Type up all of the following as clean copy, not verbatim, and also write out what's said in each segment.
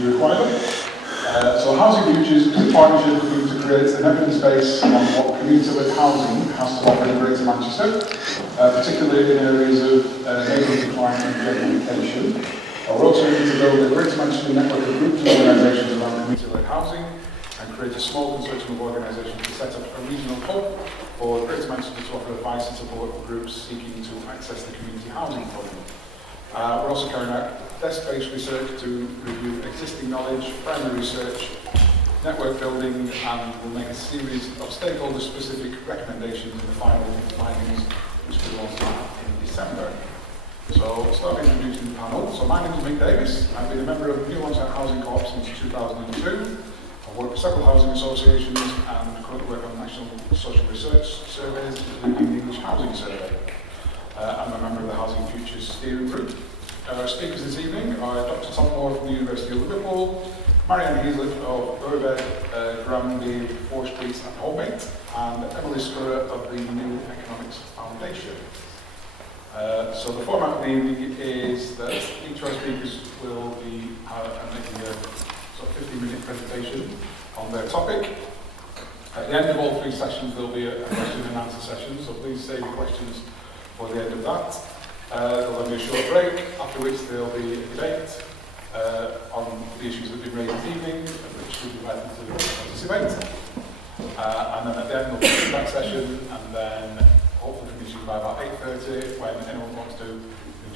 should you require them. So Housing Futures is a partnership to create an evidence base on what community-led housing has to offer in Greater Manchester, particularly in areas of neighbourhood decline and gentrification. We're also looking to build a Greater Manchester network of groups and organisations around community-led housing and create a small consortium of organisations to set up a regional hub for Greater Manchester to offer advice and support for groups seeking to access the community housing fund. We're also carrying out desk-based research to review existing knowledge, primary research, network building, and we'll make a series of stakeholder-specific recommendations in the final findings, which we will launch in December. So we'll start introducing the panel. So my name is Mick Davis. I've been a member of New Onsite Housing Co-op since 2002. I've worked for several housing associations and currently work on national social research surveys, including the English Housing Survey. I'm a member of the Housing Futures Steering Group. Our speakers this evening are Dr. Tom Moore from the University of Liverpool, Marianne Heaslip of URBED, Granby, Streets and Homebaked, and Emily Scurra of the New Economics Foundation. So the format of the evening is that each of our speakers will be making a sort of 15-minute presentation on their topic. At the end of all three sessions, there will be a question and answer session, so please save your questions for the end of that. There'll then be a short break, after which there will be a debate on the issues that have been raised this evening, which we'll be invited to participate. And then at the end there'll be a feedback session, and then hopefully finishing by about 8:30, when anyone wants to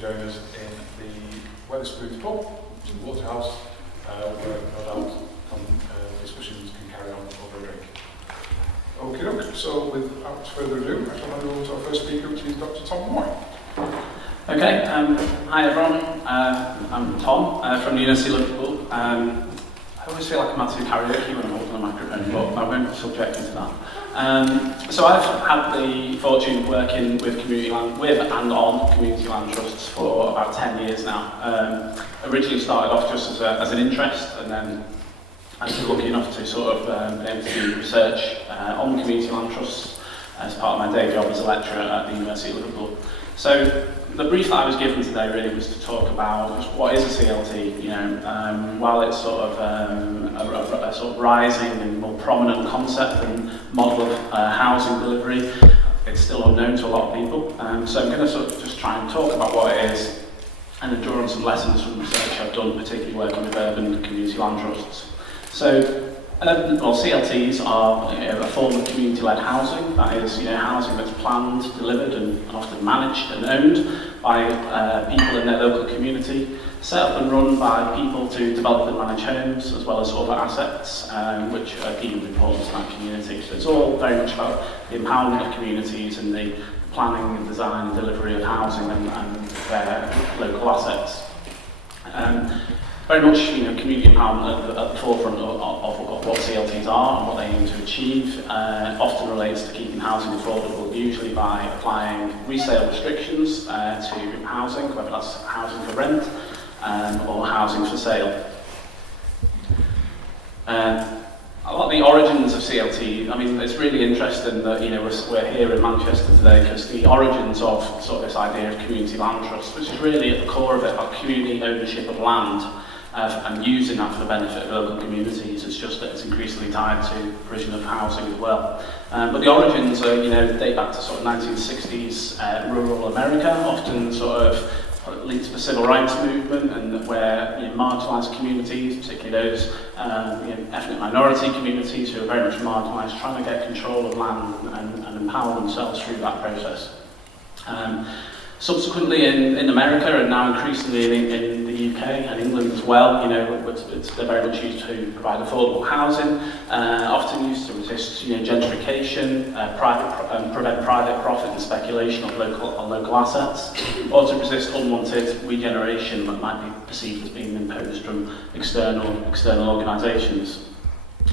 join us in the Wetherspoons pub, in the Waterhouse, where no doubt discussions can carry on over a drink. Okay, so without further ado, I shall hand over to our first speaker, which is Dr. Tom Moore. Okay, hi everyone, I'm Tom from the University of Liverpool. I always feel like I'm at karaoke when I'm holding a microphone, but I won't be subjected to that. So I've had the fortune of working with and on community land trusts for about 10 years now. Originally started off just as an interest, and then I've been lucky enough to sort of be able to do research on community land trusts as part of my day job as a lecturer at the University of Liverpool. So the brief that I was given today really was to talk about just what is a CLT. You know, while it's sort of a sort of rising and more prominent concept and model of housing delivery, it's still unknown to a lot of people. So I'm going to sort of just try and talk about what it is and then draw on some lessons from research I've done, particularly working with urban community land trusts. So, CLTs are a form of community-led housing. That is, housing that's planned, delivered, and often managed and owned by people in their local community, set up and run by people to develop and manage homes, as well as other assets, which are deemed important to that community. So it's all very much about the empowerment of communities and the planning and design and delivery of housing and their local assets. Very much, community empowerment at the forefront of what CLTs are and what they aim to achieve. Often relates to keeping housing affordable, usually by applying resale restrictions to housing, whether that's housing for rent or housing for sale. A lot of the origins of CLT, I mean, it's really interesting that we're here in Manchester today because the origins of sort of this idea of community land trust, which is really at the core of it, about community ownership of land. And using that for the benefit of local communities. It's just that it's increasingly tied to provision of housing as well. But the origins are, date back to sort of 1960s rural America, often sort of linked to the civil rights movement, and where marginalised communities, particularly those ethnic minority communities who are very much marginalised, trying to get control of land and empower themselves through that process. Subsequently in America, and now increasingly in the UK and England as well, they're very much used to provide affordable housing, often used to resist gentrification, prevent private profit and speculation on local assets, or to resist unwanted regeneration that might be perceived as being imposed from external organisations.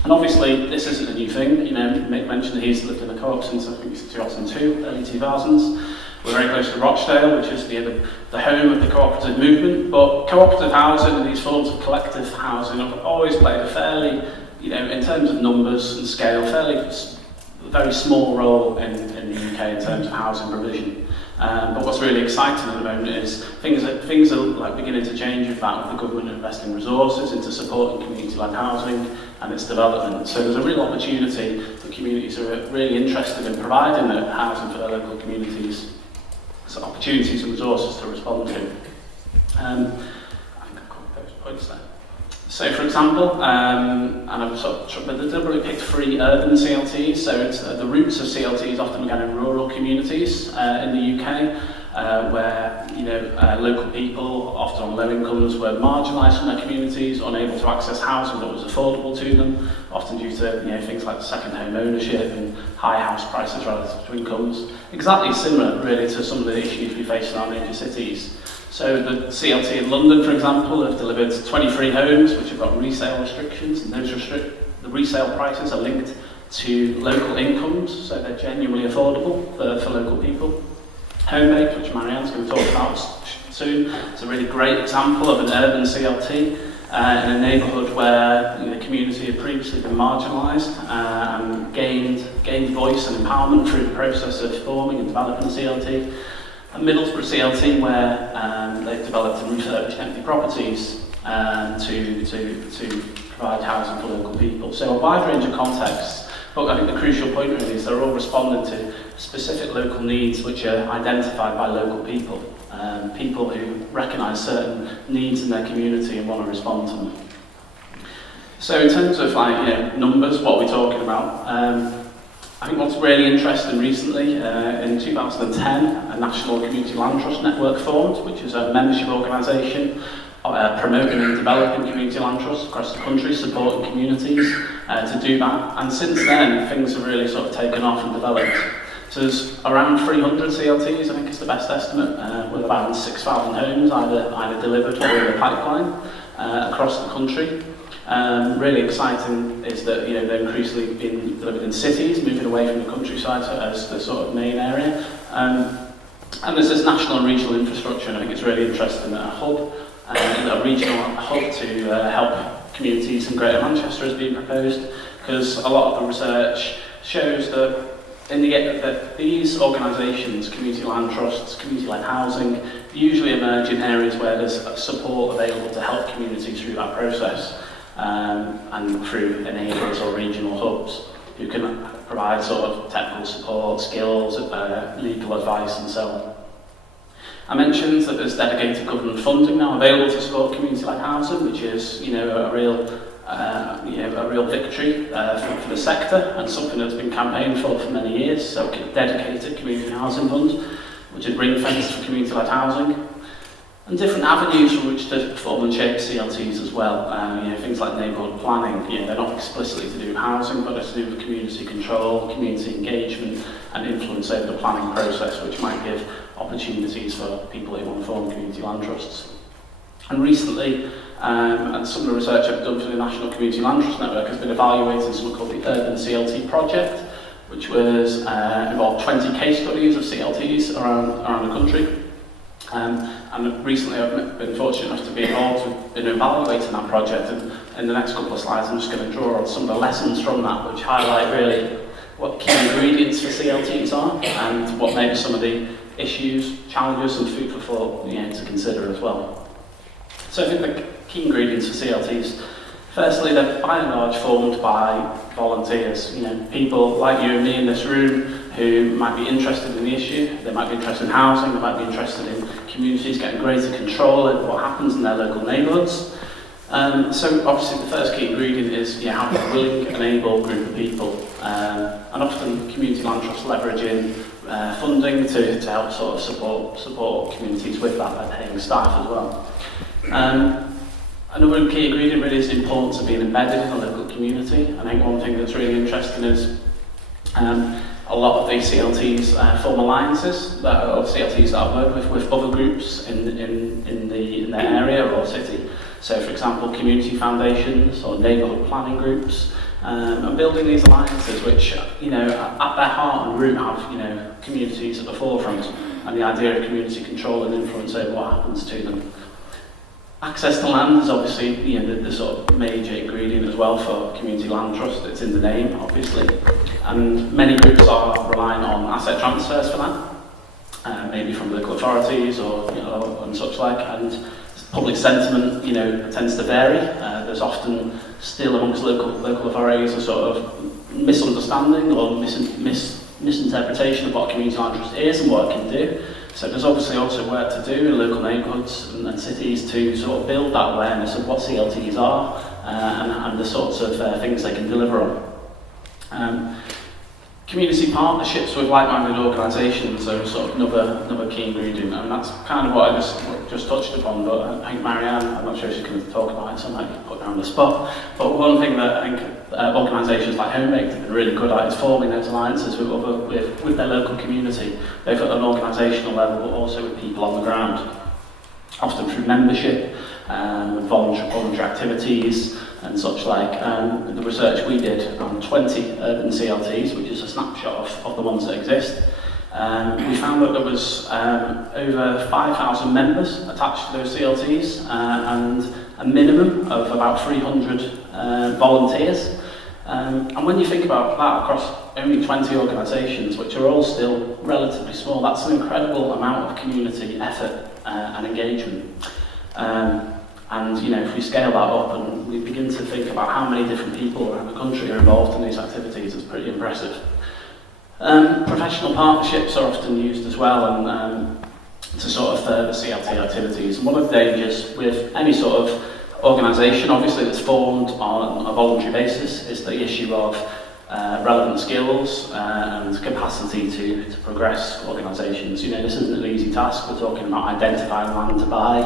And obviously, this isn't a new thing. Mick mentioned he's lived in a co-op since I think it's 2002, early 2000s. We're very close to Rochdale, which is the home of the cooperative movement, but cooperative housing and these forms of collective housing have always played a fairly, in terms of numbers and scale, very small role in the UK in terms of housing provision. But what's really exciting at the moment is things are like beginning to change with that, with the government investing resources into supporting community-led housing and its development. So there's a real opportunity for communities who are really interested in providing housing for their local communities, so opportunities and resources to respond to. I think I've covered those points there. So, for example, and I've sort of deliberately picked 3 urban CLTs. So, it's, the roots of CLTs often began in rural communities in the UK, where local people, often on low incomes, were marginalised from their communities, unable to access housing that was affordable to them, often due to things like second home ownership and high house prices relative to incomes. Exactly similar, really, to some of the issues we face in our major cities. So the CLT in London, for example, have delivered 23 homes which have got resale restrictions, and the resale prices are linked to local incomes, so they're genuinely affordable for local people. Homebaked, which Marianne's going to talk about soon, it's a really great example of an urban CLT in a neighbourhood where the community had previously been marginalised and gained voice and empowerment through the process of forming and developing the CLT. And Middlesbrough CLT, where they've developed and refurbished empty properties to provide housing for local people. So a wide range of contexts, but I think the crucial point really is they're all responding to specific local needs which are identified by local people, people who recognise certain needs in their community and want to respond to them. So in terms of numbers, what we're talking about, I think what's really interesting recently, in 2010, a National Community Land Trust Network formed, which is a membership organisation promoting and developing community land trusts across the country, supporting communities to do that. And since then, things have really sort of taken off and developed. So there's around 300 CLTs, I think is the best estimate, with about 6,000 homes either delivered or in the pipeline across the country. Really exciting is that they're increasingly being delivered in cities, moving away from the countryside as the sort of main area. And there's this national and regional infrastructure, and I think it's really interesting that a regional hub to help communities in Greater Manchester is being proposed, because a lot of the research shows that that these organisations, community land trusts, community-led housing, usually emerge in areas where there's support available to help communities through that process. And through enablers or regional hubs who can provide sort of technical support, skills, legal advice and so on. I mentioned that there's dedicated government funding now available to support community-led housing, which is a real victory for the sector and something that's been campaigned for many years. So a dedicated community housing fund, which would ring fence for community-led housing. And different avenues from which to form and shape CLTs as well. Things like neighbourhood planning, they're not explicitly to do with housing, but it's to do with community control, community engagement, and influence over the planning process, which might give opportunities for people who want to form community land trusts. And recently, and some of the research I've done for the National Community Land Trust Network has been evaluating something called the Urban CLT Project, which was involved 20 case studies of CLTs around the country. And recently I've been fortunate enough to be involved in evaluating that project, and in the next couple of slides I'm just going to draw on some of the lessons from that, which highlight really what key ingredients for CLTs are and what maybe some of the issues, challenges and food for thought to consider as well. So I think the key ingredients for CLTs, firstly, they're by and large formed by volunteers, people like you and me in this room who might be interested in the issue, they might be interested in housing, they might be interested in communities getting greater control over what happens in their local neighbourhoods. So obviously the first key ingredient is having a willing and able group of people, and often community land trusts leveraging funding to help sort of support communities with that by paying staff as well. Another key ingredient really is the importance of being embedded in a local community. I think one thing that's really interesting is a lot of these CLTs form alliances, or CLTs that I work with other groups in their area or city. So for example, community foundations or neighbourhood planning groups, and building these alliances which, at their heart and root have, communities at the forefront, and the idea of community control and influence over what happens to them. Access to land is obviously the sort of major ingredient as well for community land trust. It's in the name, obviously. And many groups are relying on asset transfers for that. maybe from local authorities or and such like, and public sentiment tends to vary. There's often still amongst local authorities a sort of misunderstanding or misinterpretation of what a community land trust is and what it can do. So there's obviously also work to do in local neighbourhoods and cities to sort of build that awareness of what CLTs are and the sorts of things they can deliver on. Community partnerships with like-minded organisations are sort of another key ingredient, and that's kind of what I just touched upon, but I think Marianne, I'm not sure if she's going to talk about it, so I might put her on the spot. But one thing that I think organisations like Homebaked have been really good at is forming those alliances with their local community, both at an organisational level but also with people on the ground, often through membership, voluntary activities and such like. The research we did on 20 urban CLTs, which is a snapshot of the ones that exist, we found that there was over 5,000 members attached to those CLTs and a minimum of about 300 volunteers. And when you think about that across only 20 organisations, which are all still relatively small, that's an incredible amount of community effort and engagement. And if we scale that up and we begin to think about how many different people around the country are involved in these activities, it's pretty impressive. Professional partnerships are often used as well and to sort of further CLT activities. And one of the dangers with any sort of organisation, obviously that's formed on a voluntary basis, is the issue of relevant skills and capacity to progress organisations. This isn't an easy task. We're talking about identifying land to buy,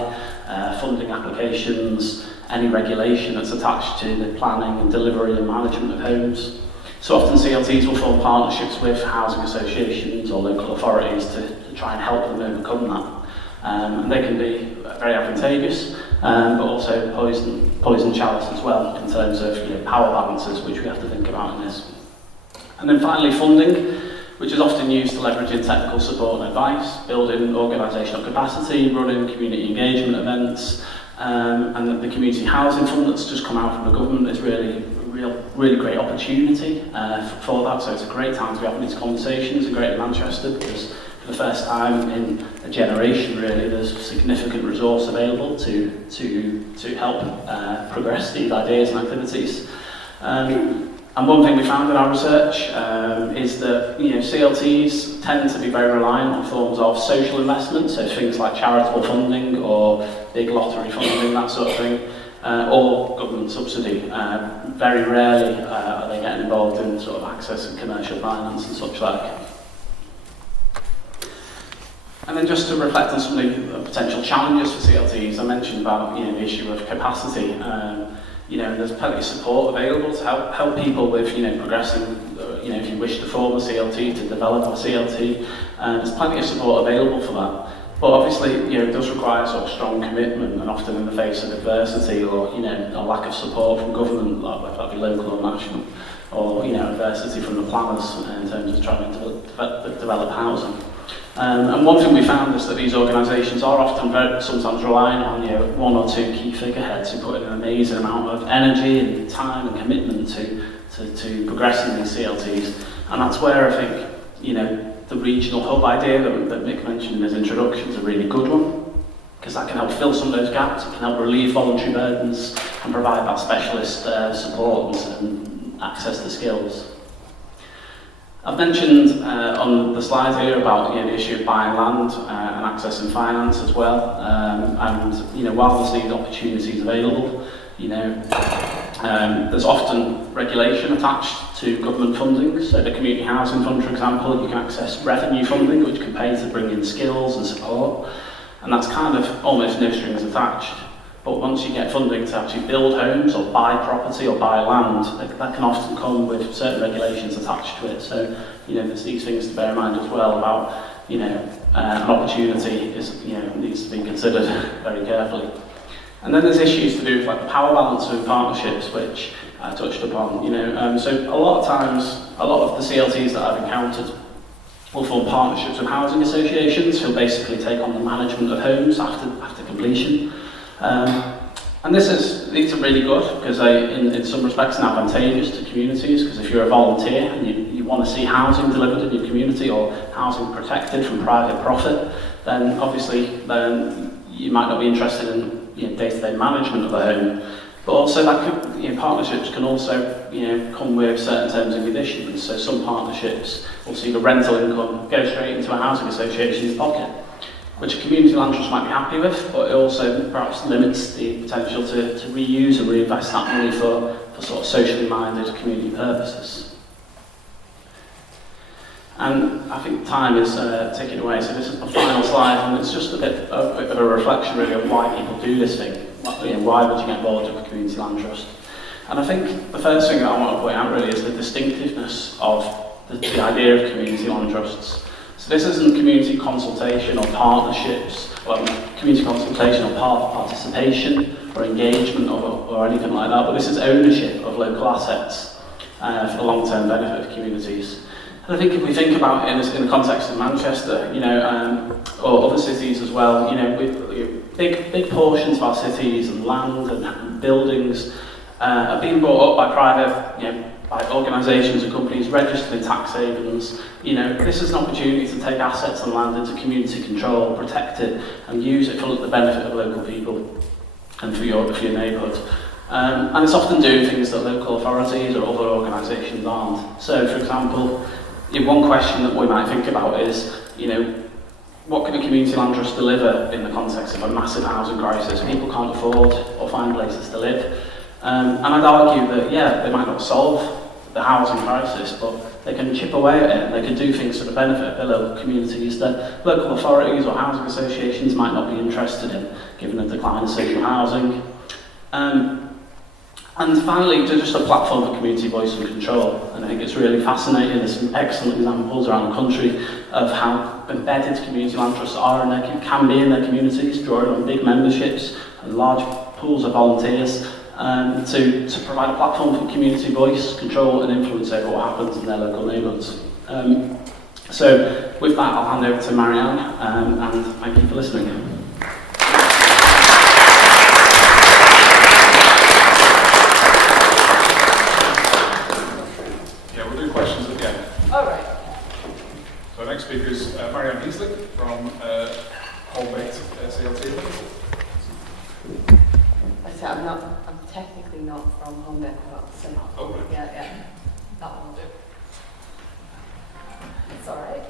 funding applications, any regulation that's attached to the planning and delivery and management of homes. So often CLTs will form partnerships with housing associations or local authorities to try and help them overcome that. And they can be very advantageous, but also poison chalice as well in terms of power balances, which we have to think about in this. And then finally, funding, which is often used to leverage in technical support and advice, building organisational capacity, running community engagement events, and the community housing fund that's just come out from the government is really great opportunity for that. So it's a great time to be having these conversations in Greater Manchester, because for the first time in a generation, really, there's significant resource available to help progress these ideas and activities. And one thing we found in our research is that CLTs tend to be very reliant on forms of social investment, so things like charitable funding or big lottery funding, that sort of thing, or government subsidy. Very rarely are they getting involved in sort of access and commercial finance and such like. And then just to reflect on some of the potential challenges for CLTs, I mentioned about the issue of capacity. There's plenty of support available to help people with progressing. If you wish to form a CLT, to develop a CLT, there's plenty of support available for that. But obviously, it does require sort of strong commitment, and often in the face of adversity or a lack of support from government, whether that be local or national, or adversity from the planners in terms of trying to develop housing. And one thing we found is that these organisations are often sometimes relying on one or two key figureheads who put in an amazing amount of energy and time and commitment to progressing these CLTs. And that's where I think the regional hub idea that Mick mentioned in his introduction is a really good one, because that can help fill some of those gaps, it can help relieve voluntary burdens and provide that specialist support and access to skills. I've mentioned on the slide here about the issue of buying land and accessing finance as well. And while there's these opportunities available, there's often regulation attached to government funding. So the Community Housing Fund, for example, you can access revenue funding, which can pay to bring in skills and support. And that's kind of almost no strings attached. But once you get funding to actually build homes or buy property or buy land, that can often come with certain regulations attached to it. So, there's these things to bear in mind as well about, an opportunity needs to be considered very carefully. And then there's issues to do with the power balance of partnerships, which I touched upon. So a lot of times, a lot of the CLTs that I've encountered will form partnerships with housing associations who'll basically take on the management of homes after completion. And And these are really good because they, in some respects, are advantageous to communities, because if you're a volunteer and you want to see housing delivered in your community or housing protected from private profit, then obviously you might not be interested in day-to-day management of a home. But also that could, partnerships can also come with certain terms and conditions. So some partnerships will see the rental income go straight into a housing association's pocket, which a community land trust might be happy with, but it also perhaps limits the potential to reuse and reinvest that money for sort of socially minded community purposes. And I think time is ticking away, so this is the final slide, and it's just a bit of a reflection really of why people do this thing. Why would you get involved with a community land trust? And I think the first thing that I want to point out really is the distinctiveness of the idea of community land trusts. So this isn't community consultation or partnerships, community consultation or participation or engagement or anything like that, but this is ownership of local assets for the long-term benefit of communities. And I think if we think about it in the context of Manchester, or other cities as well, with big portions of our cities and land and buildings are being brought up by private, by organisations and companies registered in tax havens. This is an opportunity to take assets and land into community control, protect it, and use it for the benefit of local people and for your neighbourhood. And it's often doing things that local authorities or other organisations aren't. So, for example, one question that we might think about is, what can a community land trust deliver in the context of a massive housing crisis? People can't afford or find places to live. And I'd argue that, they might not solve the housing crisis, but they can chip away at it, and they can do things for the benefit of their local communities that local authorities or housing associations might not be interested in, given the decline of social housing. And finally, just a platform for community voice and control. And I think it's really fascinating. There's some excellent examples around the country of how embedded community land trusts are and can be in their communities, drawing on big memberships and large pools of volunteers to provide a platform for community voice, control and influence over what happens in their local neighbourhoods. So with that, I'll hand over to Marianne, and thank you for listening. Questions at the end. All right. So our next speaker is Marianne Heaslip from Homebaked CLT. I'm technically not from Homebaked, so Oh, right. yeah, that will do. It's all right.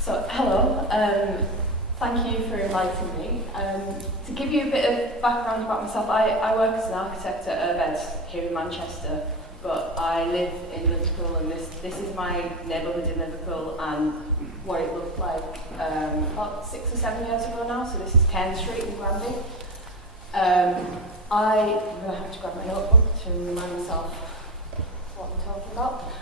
So, hello. Thank you for inviting me. To give you a bit of background about myself, I work as an architect at URBED here in Manchester, but I live in Liverpool, and this is my neighbourhood in Liverpool and what it looked like about 6 or 7 years ago now. So this is 10 Street in Granby. I'm going to have to grab my notebook to remind myself what I'm talking about.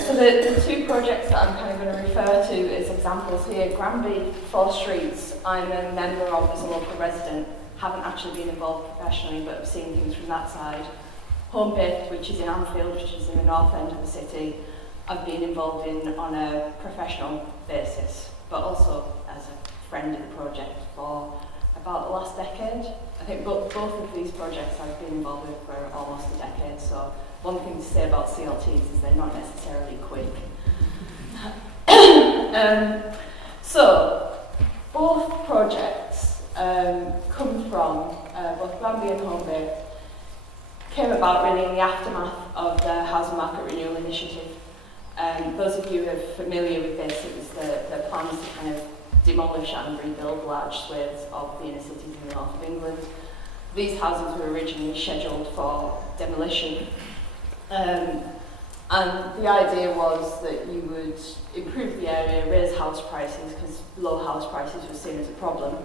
So the two projects that I'm kind of going to refer to as examples here, Granby, 4 Streets, I'm a member of as a local resident, haven't actually been involved professionally, but I've seen things from that side. Homebaked, which is in Anfield, which is in the north end of the city, I've been involved in on a professional basis, but also as a friend of the project for about the last decade. I think both of these projects I've been involved with for almost a decade, so one thing to say about CLTs is they're not necessarily quick. So, both projects come from, both Granby and Homebaked, came about really in the aftermath of the Housing Market Renewal Initiative. Those of you who are familiar with this, it was the plans to kind of demolish and rebuild large swathes of the inner cities in the north of England. These houses were originally scheduled for demolition. And the idea was that you would improve the area, raise house prices, because low house prices were seen as a problem,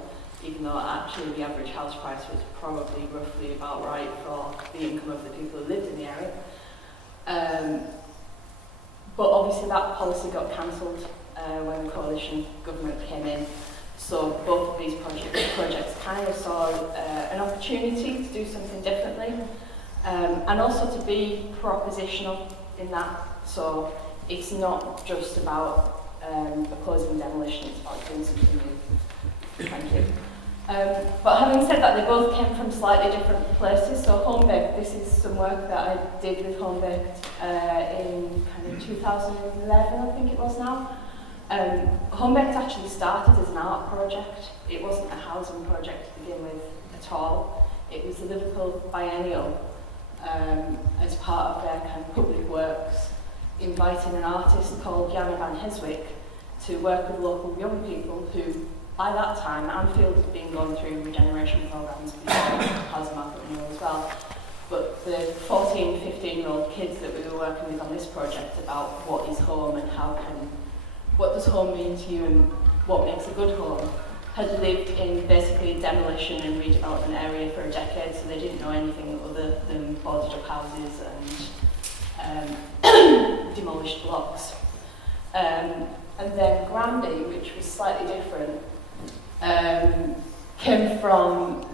even though actually the average house price was probably roughly about right for the income of the people who lived in the area. But obviously that policy got cancelled when the coalition government came in. So both of these projects kind of saw an opportunity to do something differently. And also to be propositional in that, so it's not just about opposing demolition, it's about doing something new. Thank you. But having said that, they both came from slightly different places. So Homebaked, this is some work that I did with Homebaked in kind of 2011, I think it was now. Homebaked actually started as an art project. It wasn't a housing project to begin with at all. It was the Liverpool Biennial, as part of their kind of public works, inviting an artist called Marianne Heaslip to work with local young people who, by that time, Anfield had been going through regeneration programmes before housing market renewal as well. But the 14, 15-year-old kids that we were working with on this project about what is home and what does home mean to you and what makes a good home, had lived in basically a demolition and redevelopment area for a decade, so they didn't know anything other than boarded up houses and demolished blocks. And then Granby, which was slightly different, came from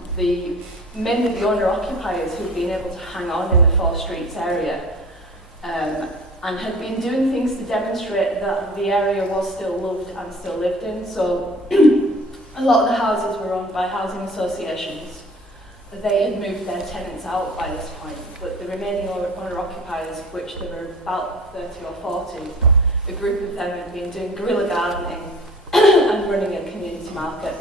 mainly the owner-occupiers who'd been able to hang on in the Four Streets area and had been doing things to demonstrate that the area was still loved and still lived in. So a lot of the houses were owned by housing associations. They had moved their tenants out by this point, but the remaining owner-occupiers, which there were about 30 or 40, a group of them had been doing guerrilla gardening and running a community market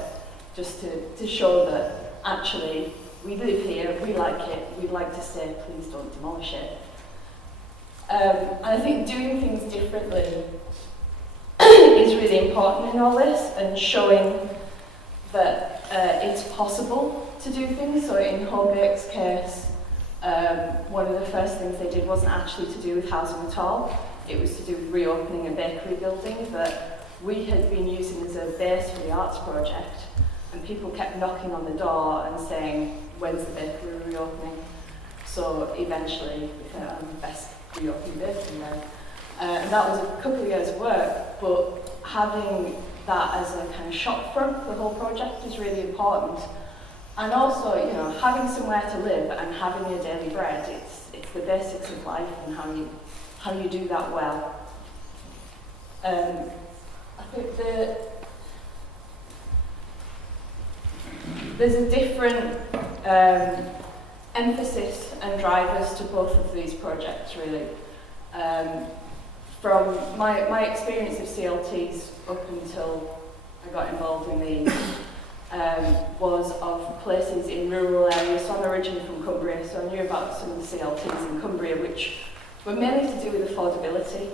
just to show that actually we live here, we like it, we'd like to stay, please don't demolish it. And I think doing things differently is really important in all this, and showing that it's possible to do things. So in Homebaked's case, one of the first things they did wasn't actually to do with housing at all. It was to do with reopening a bakery building that we had been using as a base for the arts project, and people kept knocking on the door and saying, when's the bakery reopening? So eventually we found best reopen bakery then. And that was a couple of years' work, but having that as a kind of shop front, the whole project is really important. And also, you know, having somewhere to live and having your daily bread, it's the basics of life and how you do that well. I think there's a different emphasis and drivers to both of these projects, really. From my experience of CLTs up until I got involved in these, was of places in rural areas. So I'm originally from Cumbria, so I knew about some of the CLTs in Cumbria, which were mainly to do with affordability,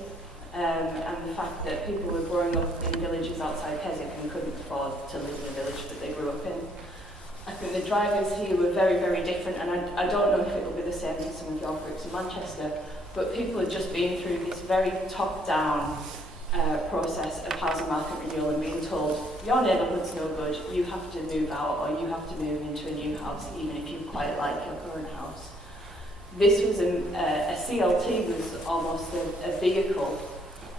and the fact that people were growing up in villages outside Keswick and couldn't afford to live in the village that they grew up in. I think the drivers here were very, very different, and I don't know if it will be the same for some of your groups in Manchester, but people had just been through this very top-down process of housing market renewal and being told, your neighbourhood's no good, you have to move out or you have to move into a new house even if you quite like your current house. This was a CLT was almost a vehicle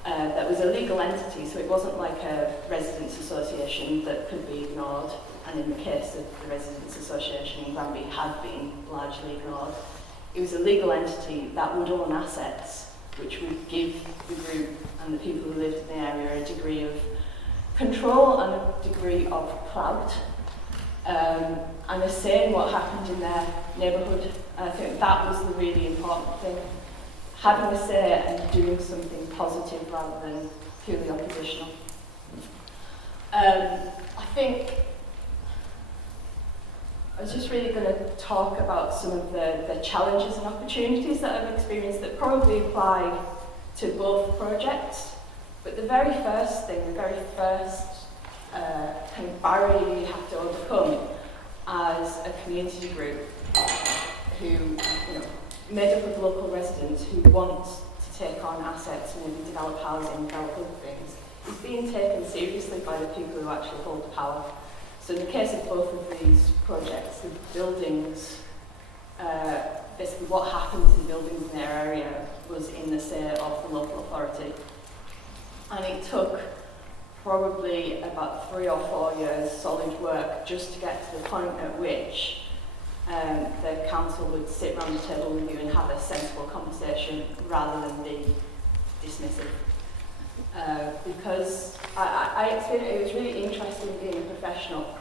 that was a legal entity, so it wasn't like a residents association that could be ignored, and in the case of the residents association in Granby had been largely ignored. It was a legal entity that would own assets, which would give the group and the people who lived in the area a degree of control and a degree of clout, and a say in what happened in their neighbourhood. And I think that was the really important thing. Having a say and doing something positive rather than purely oppositional. I think I was just really going to talk about some of the challenges and opportunities that I've experienced that probably apply to both projects. But the very first thing, the very first kind of barrier you have to overcome as a community group who, you know, made up of local residents who want to take on assets and maybe develop housing, develop other things, is being taken seriously by the people who actually hold the power. So in the case of both of these projects, the buildings, basically what happens in buildings in their area was in the say of the local authority. And it took probably about 3 or 4 years solid work just to get to the point at which the council would sit around the table with you and have a sensible conversation rather than be dismissive. Because I experienced it was really interesting being a professional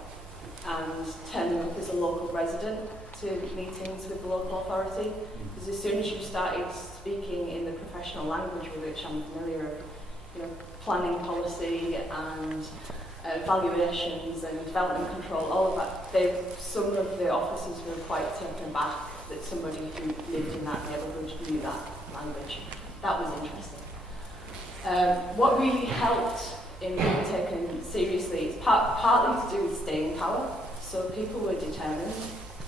and turning up as a local resident to meetings with the local authority. Because as soon as you started speaking in the professional language with which I'm familiar of, you know, planning policy and valuations and development control, all of that, some of the officers were quite taken aback that somebody who lived in that neighbourhood knew that language. That was interesting. What really helped in being taken seriously is partly to do with staying power. So people were determined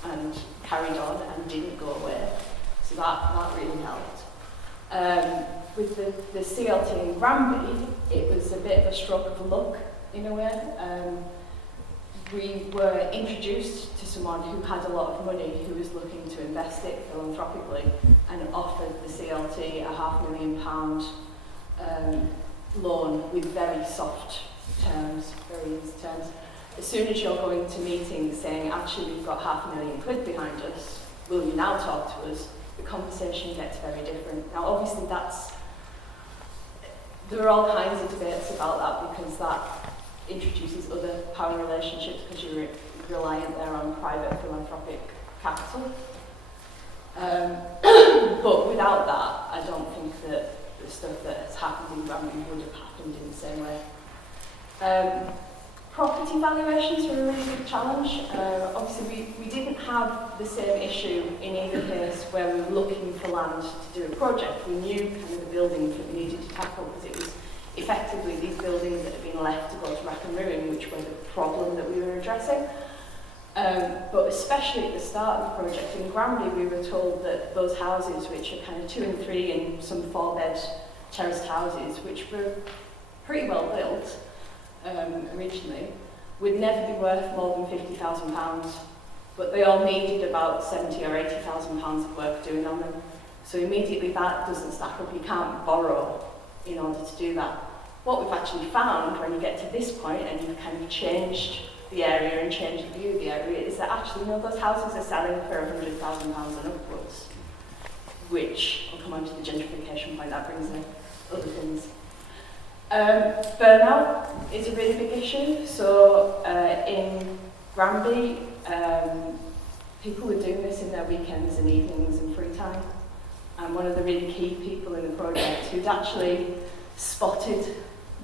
and carried on and didn't go away. So that really helped. With the CLT in Granby, it was a bit of a stroke of luck in a way. We were introduced to someone who had a lot of money who was looking to invest it philanthropically and offered the CLT a £500,000 loan with very soft terms, very easy terms. As soon as you're going to meetings saying, actually we've got £500,000 behind us, will you now talk to us? The conversation gets very different. Now obviously there are all kinds of debates about that because that introduces other power relationships because you're reliant there on private philanthropic capital. But without that, I don't think that the stuff that has happened in Granby would have happened in the same way. Property valuations were a really big challenge. Obviously, we didn't have the same issue in either case where we were looking for land to do a project. We knew kind of the buildings that we needed to tackle because it was effectively these buildings that had been left to go to rack and ruin, which were the problem that we were addressing. But especially at the start of the project in Granby, we were told that those houses, which are kind of 2 and 3 and some 4-bed terraced houses, which were pretty well built originally, would never be worth more than £50,000, but they all needed about £70,000 or £80,000 of work doing on them. So immediately that doesn't stack up. You can't borrow in order to do that. What we've actually found when you get to this point and you've kind of changed the area and changed the view of the area is that actually, you know, those houses are selling for £100,000 and upwards, which, I'll come on to the gentrification point, that brings in other things. Burnout is a really big issue. So in Granby, people were doing this in their weekends and evenings and free time. And one of the really key people in the project who'd actually spotted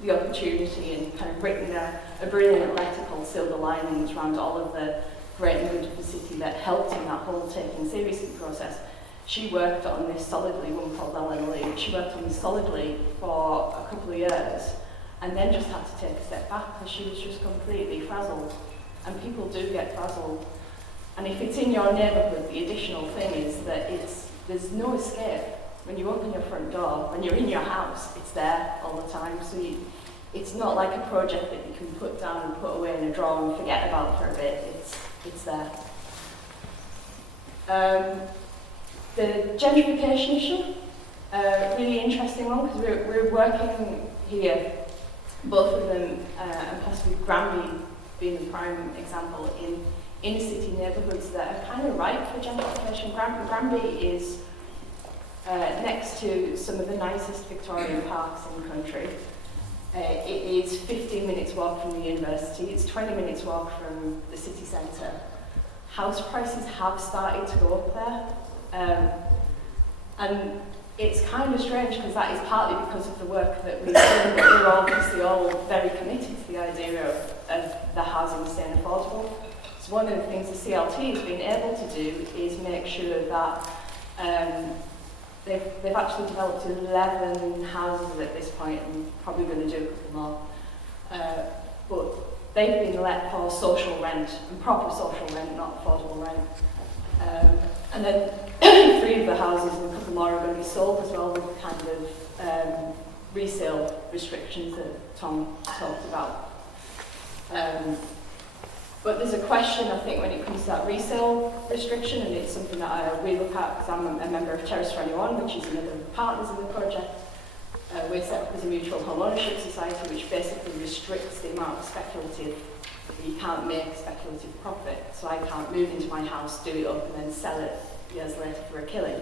the opportunity and kind of written a brilliant letter called Silver Linings around all of the great and good of the city that helped in that whole taking seriously process. She worked on this solidly, one called Ellen Lee, she worked on this solidly for a couple of years and then just had to take a step back because she was just completely frazzled. And people do get frazzled. And if it's in your neighbourhood, the additional thing is that there's no escape. When you open your front door, when you're in your house, it's there all the time. So it's not like a project that you can put down and put away in a drawer and forget about for a bit. It's there. The gentrification issue, really interesting one because we're working here, both of them, and possibly Granby being the prime example, in inner city neighbourhoods that are kind of ripe for gentrification. Granby is next to some of the nicest Victorian parks in the country. It is 15 minutes walk from the university, it's 20 minutes walk from the city centre. House prices have started to go up there. And it's kind of strange because that is partly because of the work that we've done, but we're obviously all very committed to the idea of the housing staying affordable. So one of the things the CLT has been able to do is make sure that they've actually developed 11 houses at this point and probably going to do a couple more. But they've been let for social rent, and proper social rent, not affordable rent. And then 3 of the houses and a couple more are going to be sold as well with kind of resale restrictions that Tom talked about. But there's a question, I think, when it comes to that resale restriction, and it's something that we look at because I'm a member of Terrace for Anyone, which is another of the partners in the project. We're set up as a mutual home ownership society, which basically restricts the amount of speculative. You can't make speculative profit, so I can't move into my house, do it up, and then sell it years later for a killing.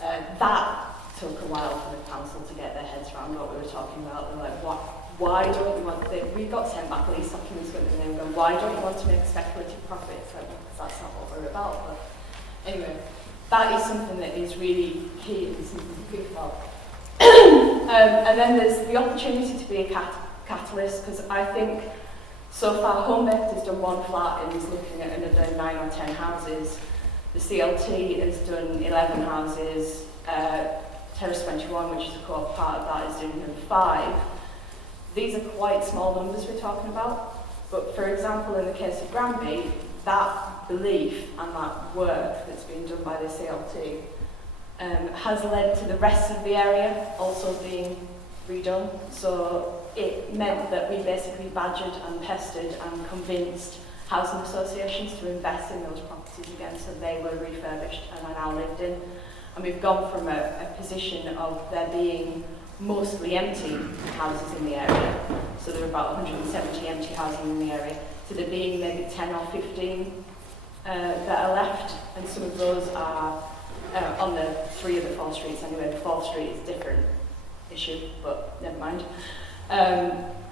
That took a while for the council to get their heads around what we were talking about. They're like, why don't you want, we got sent back lease documents with the name, why don't you want to make speculative profits? Like, because that's not what we're about. But anyway, that is something that is really key and something to think about. And then there's the opportunity to be a catalyst, because I think so far HomeBaked has done one flat and is looking at another 9 or 10 houses. The CLT has done 11 houses. Terrace 21, which is a core part of that, is doing number 5. These are quite small numbers we're talking about, but for example, in the case of Granby, that belief and that work that's been done by the CLT has led to the rest of the area also being redone. So it meant that we basically badgered and pestered and convinced housing associations to invest in those properties again, so they were refurbished and are now lived in. And we've gone from a position of there being mostly empty houses in the area, so there are about 170 empty houses in the area, to there being maybe 10 or 15 that are left, and some of those are on the 3 of the 4 streets anyway. The 4th street is a different issue, but never mind.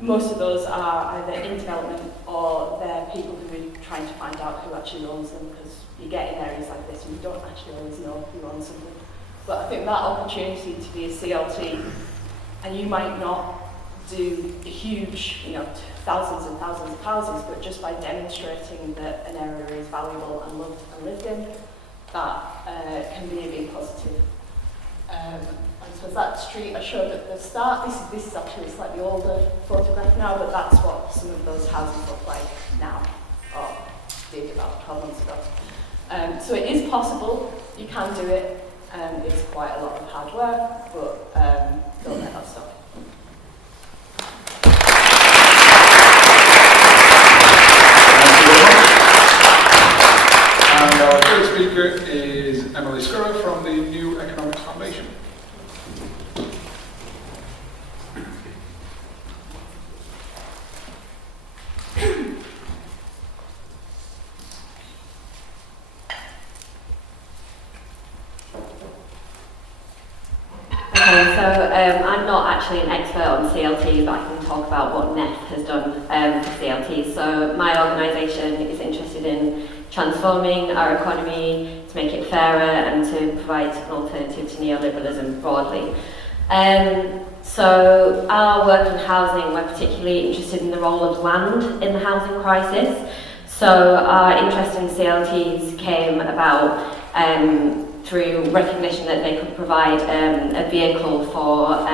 Most of those are either in development or they're people who are trying to find out who actually owns them, because you get in areas like this and you don't actually always know who owns something. But I think that opportunity to be a CLT, and you might not do huge, thousands and thousands of houses, but just by demonstrating that an area is valuable and loved and lived in, that can be a big positive. And so that street I showed at the start, this is actually a slightly older photograph now, but that's what some of those houses look like now, or did about 12 months ago. So it is possible, you can do it, it's quite a lot of hard work, but don't let that stop. And our third speaker is Emily Scurra from the New Economics Foundation. I'm not actually an expert on CLT, but I can talk about what NEF has done for CLT. So my organisation is interested in transforming our economy to make it fairer and to provide an alternative to neoliberalism broadly. So our work in housing, we're particularly interested in the role of land in the housing crisis. So our interest in CLTs came about through recognition that they could provide a vehicle for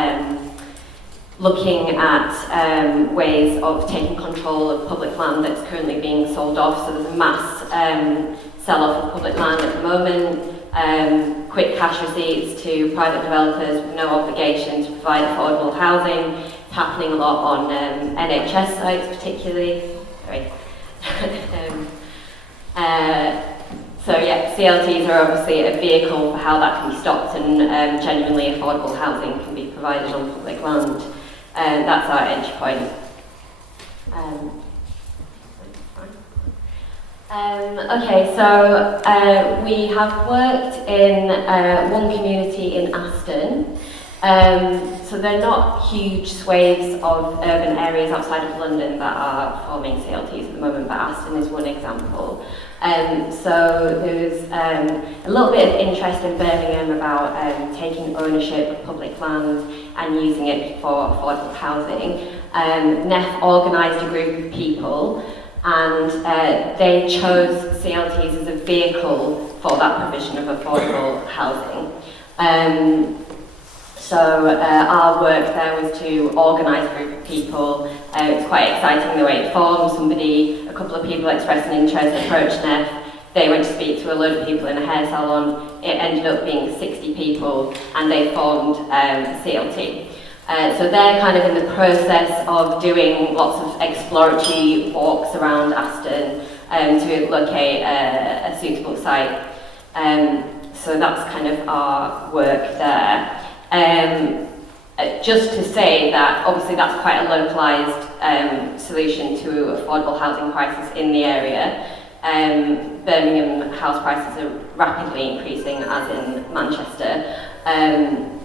looking at ways of taking control of public land that's currently being sold off. So there's a mass sell-off of public land at the moment, quick cash receipts to private developers with no obligation to provide affordable housing. It's happening a lot on NHS sites particularly. Sorry. So yeah, CLTs are obviously a vehicle for how that can be stopped and genuinely affordable housing can be provided on public land. That's our entry point. Okay, so we have worked in one community in Aston. So they're not huge swathes of urban areas outside of London that are forming CLTs at the moment, but Aston is one example. So there's a little bit of interest in Birmingham about taking ownership of public land and using it for affordable housing. NEF organised a group of people and they chose CLTs as a vehicle for that provision of affordable housing. So our work there was to organise a group of people. It was quite exciting the way it formed. A couple of people expressed an interest, approached NEF. They went to speak to a load of people in a hair salon. It ended up being 60 people and they formed CLT. So they're kind of in the process of doing lots of exploratory walks around Aston to locate a suitable site. So that's kind of our work there. Just to say that obviously that's quite a localised solution to affordable housing crisis in the area. Birmingham house prices are rapidly increasing, as in Manchester.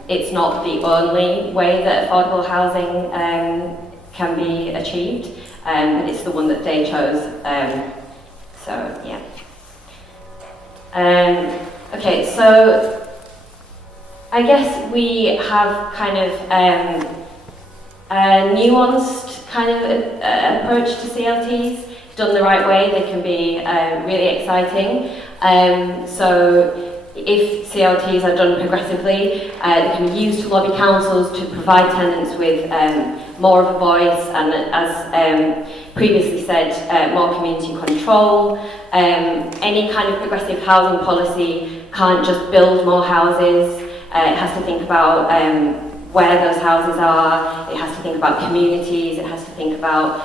It's not the only way that affordable housing can be achieved, but it's the one that they chose. So yeah. Okay, so I guess we have kind of a nuanced kind of approach to CLTs. Done the right way, they can be really exciting. So if CLTs are done progressively, they can be used to lobby councils to provide tenants with more of a voice, and as previously said, more community control. Any kind of progressive housing policy can't just build more houses. It has to think about where those houses are, it has to think about communities, it has to think about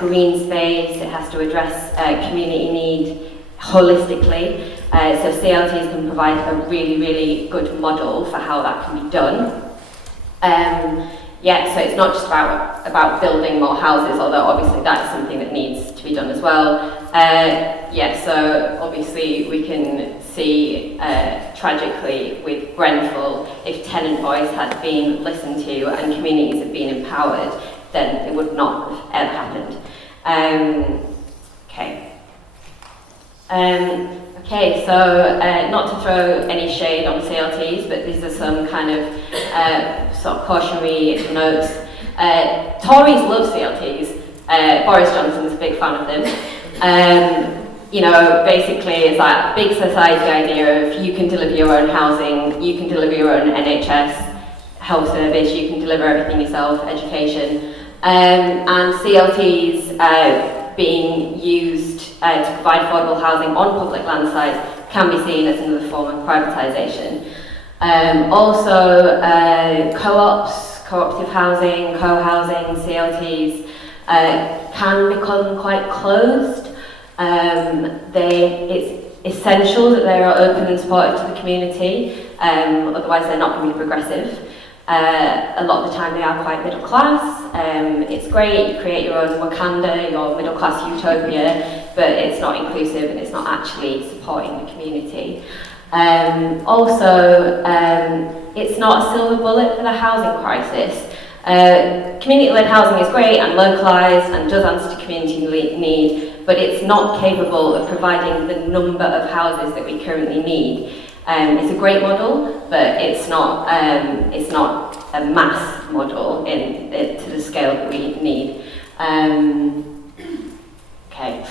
green space, it has to address community need holistically. So CLTs can provide a really, really good model for how that can be done. Yeah, so it's not just about building more houses, although obviously that's something that needs to be done as well. Yeah, so obviously we can see tragically with Grenfell, if tenant voice had been listened to and communities had been empowered, then it would not have ever happened. Okay. Okay, so not to throw any shade on CLTs, but these are some kind of sort of cautionary notes. Tories love CLTs. Boris Johnson's a big fan of them. You know, basically it's that big society idea of you can deliver your own housing, you can deliver your own NHS health service, you can deliver everything yourself, education. And CLTs being used to provide affordable housing on public land sites can be seen as another form of privatisation. Also, co-ops, cooperative housing, co-housing, CLTs can become quite closed. It's essential that they are open and supportive to the community, otherwise they're not going to be progressive. A lot of the time they are quite middle class. It's great, you create your own Wakanda, your middle class utopia, but it's not inclusive and it's not actually supporting the community. Also, it's not a silver bullet for the housing crisis. Community-led housing is great and localised and does answer to community need, but it's not capable of providing the number of houses that we currently need. It's a great model, but it's not a mass model to the scale that we need. Okay.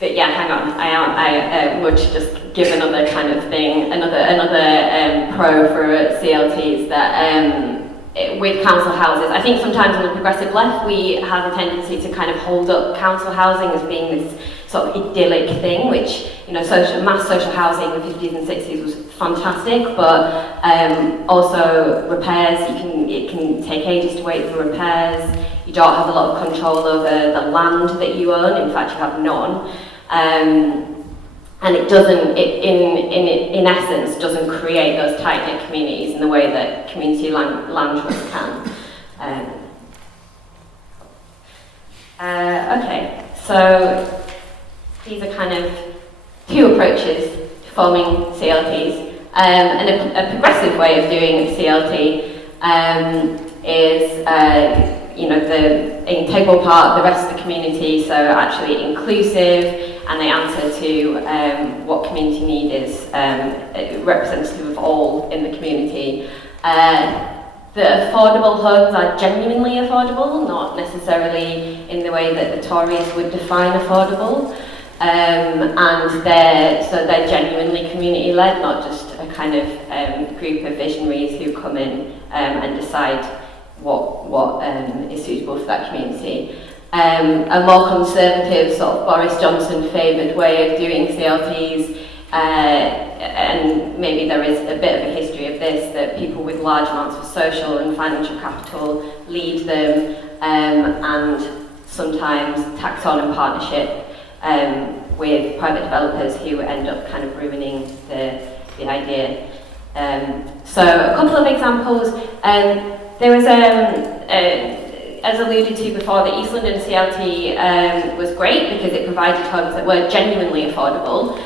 But yeah, hang on. I would just give another kind of thing, another pro for CLTs that with council houses, I think sometimes on the progressive left we have a tendency to kind of hold up council housing as being this sort of idyllic thing, which, you know, mass social housing in the 50s and 60s was fantastic, but also repairs, it can take ages to wait for repairs, you don't have a lot of control over the land that you own, in fact you have none. And it doesn't, in essence, doesn't create those tight-knit communities in the way that community land trusts can. Okay, so these are kind of two approaches to forming CLTs. And a progressive way of doing a CLT is, you know, the integral part of the rest of the community, so actually inclusive, and they answer to what community need is, representative of all in the community. The affordable homes are genuinely affordable, not necessarily in the way that the Tories would define affordable, and they're genuinely community-led, not just a kind of group of visionaries who come in and decide what is suitable for that community. A more conservative, sort of Boris Johnson favoured way of doing CLTs, and maybe there is a bit of a history of this, that people with large amounts of social and financial capital lead them, and sometimes tax on in partnership with private developers who end up kind of ruining the idea. So a couple of examples. There was as alluded to before, the East London CLT was great because it provided homes that were genuinely affordable.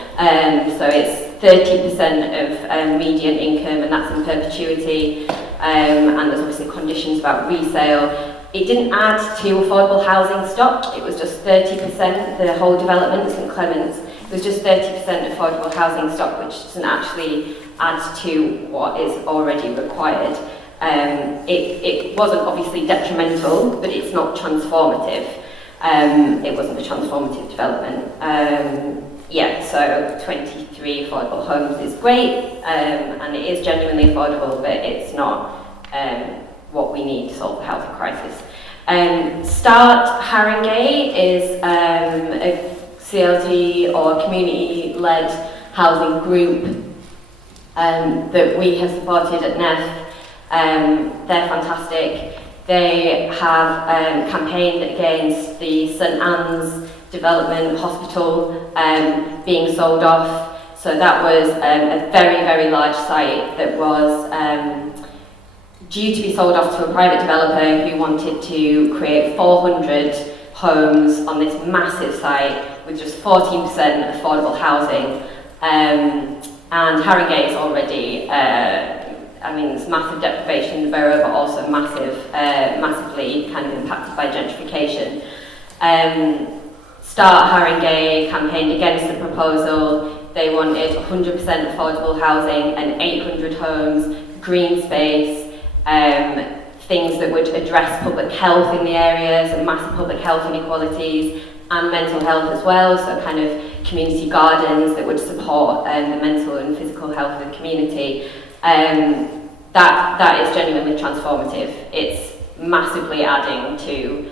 So it's 30% of median income, and that's in perpetuity. and there's obviously conditions about resale. It didn't add to affordable housing stock, it was just 30%, the whole development, St Clements, it was just 30% affordable housing stock, which doesn't actually add to what is already required. It wasn't obviously detrimental, but it's not transformative. It wasn't a transformative development. So 23 affordable homes is great, and it is genuinely affordable, but it's not what we need to solve the housing crisis. Start Haringey is a CLT or community-led housing group that we have supported at NEF. They're fantastic. They have campaigned against the St Anne's development hospital being sold off. So that was a very, very large site that was due to be sold off to a private developer who wanted to create 400 homes on this massive site with just 14% affordable housing. And Haringey is already, it's massive deprivation in the borough, but also massively kind of impacted by gentrification. Start Haringey campaigned against the proposal. They wanted 100% affordable housing and 800 homes, green space, things that would address public health in the area, so massive public health inequalities, and mental health as well, so kind of community gardens that would support the mental and physical health of the community. That is genuinely transformative. It's massively adding to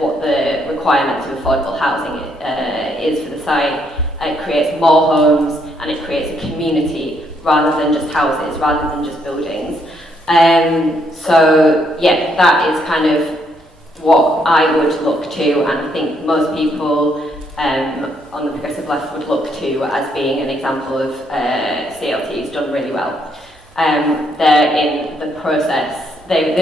what the requirements of affordable housing is for the site. It creates more homes and it creates a community rather than just houses, rather than just buildings. That is kind of what I would look to, and I think most people on the progressive left would look to as being an example of CLTs done really well. They're in the process. The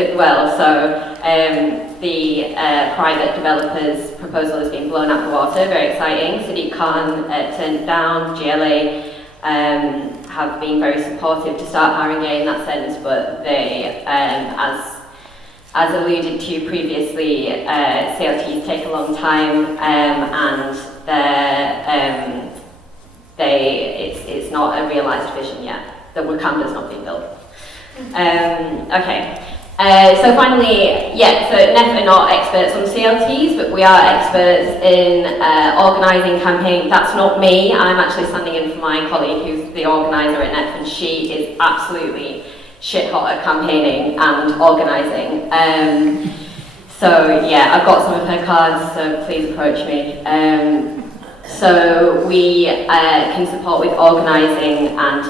private developer's proposal has been blown out of the water, very exciting. Sadiq Khan turned it down, GLA have been very supportive to Start Haringey in that sense, but they, as alluded to previously, CLTs take a long time, and it's not a realised vision yet. The Wakanda's not being built. So finally, so NEF are not experts on CLTs, but we are experts in organising campaigns. That's not me. I'm actually standing in for my colleague who's the organiser at NEF, and she is absolutely shit hot at campaigning and organising. I've got some of her cards, so please approach me. So we can support with organising and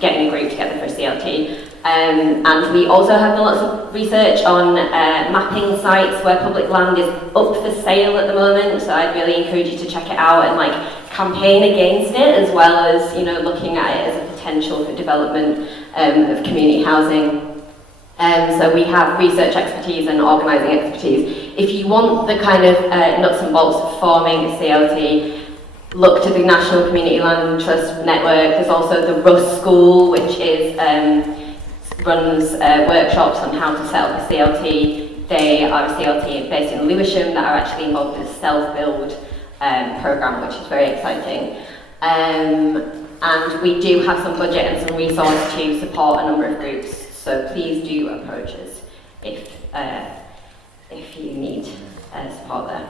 getting a group together for a CLT. And we also have done lots of research on mapping sites where public land is up for sale at the moment, so I'd really encourage you to check it out and campaign against it, as well as looking at it as a potential for development of community housing. So we have research expertise and organising expertise. If you want the kind of nuts and bolts of forming a CLT, look to the National Community Land Trust Network. There's also the Russ School, which is runs workshops on how to set up a CLT. They are a CLT based in Lewisham that are actually involved in a self-build programme, which is very exciting. And we do have some budget and some resource to support a number of groups, so please do approach us if you need support there.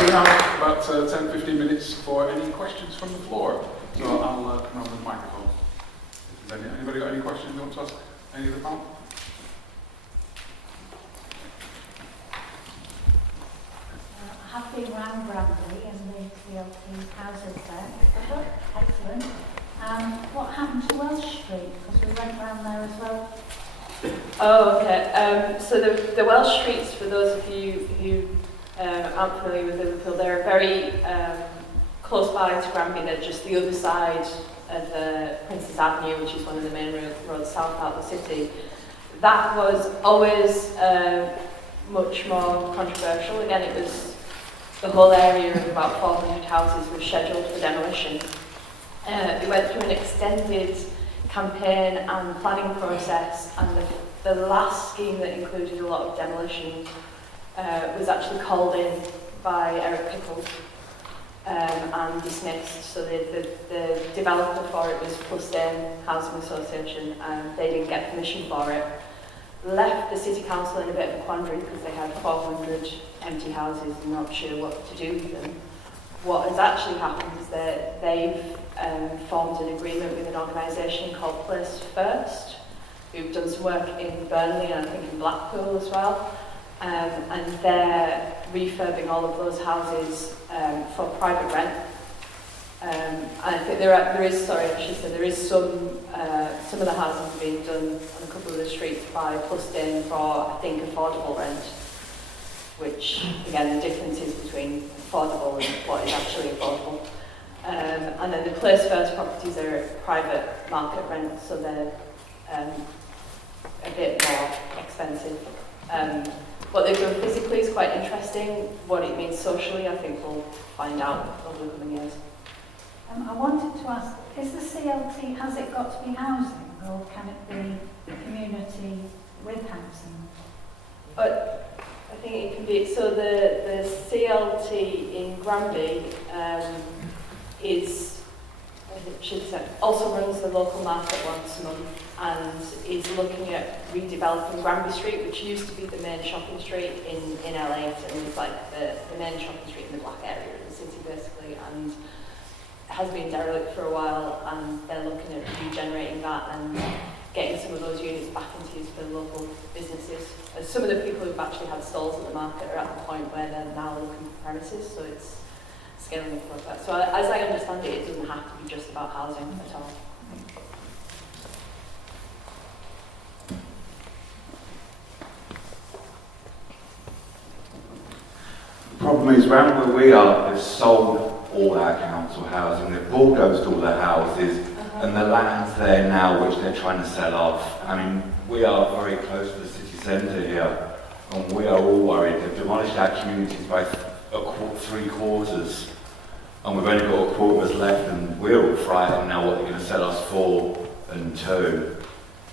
So now about 10-15 minutes for any questions from the floor. So I'll come over the microphone. Anybody got any questions you want to ask any of the panel? I have been around Granby and the CLT houses there. Excellent. What happened to Welsh Street? Because we went around there as well. Oh, okay. So the Welsh Streets, for those of you who aren't familiar with Liverpool, they're very close by to Granby. They're just the other side of Princess Avenue, which is one of the main roads south out of the city. That was always much more controversial. Again, it was the whole area of about 400 houses was scheduled for demolition. We went through an extended campaign and planning process, and the last scheme that included a lot of demolition was actually called in by Eric Pickle and dismissed. So the developer for it was Plustone Housing Association, and they didn't get permission for it. Left the City Council in a bit of a quandary because they had 400 empty houses and not sure what to do with them. What has actually happened is that they've formed an agreement with an organisation called Place First, who've done some work in Burnley and I think in Blackpool as well, and they're refurbing all of those houses for private rent. And I think there is some of the housing being done on a couple of the streets by Plustone for, I think, affordable rent, which, again, the difference is between affordable and what is actually affordable. And then the Place First properties are private market rent, so they're a bit more expensive. What they've done physically is quite interesting. What it means socially, I think we'll find out over the coming years. I wanted to ask, is the CLT, has it got to be housing, or can it be community with housing? But I think it can be, so the CLT in Granby also runs the local market once a month and is looking at redeveloping Granby Street, which used to be the main shopping street in LA, and it's like the main shopping street in the black area of the city basically, and has been derelict for a while, and they're looking at regenerating that and getting some of those units back into use for local businesses. Some of the people who've actually had stalls at the market are at the point where they're now looking for premises, so it's scaling up like that. So as I understand it, it doesn't have to be just about housing at all. The problem is, around where we are, they've sold all our council housing, they've bulldozed all the houses, and the land's there now which they're trying to sell off. I mean, we are very close to the city centre here, and we are all worried. They've demolished our communities by 3/4, and we've only got 1/4 left, and we're all frightened now what they're going to sell us for and to,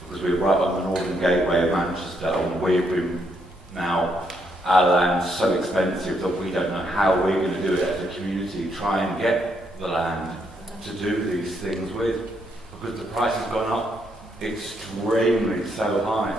because we're right on the northern gateway of Manchester, and we've been now, our land's so expensive that we don't know how we're going to do it as a community, try and get the land to do these things with, because the price has gone up extremely so high.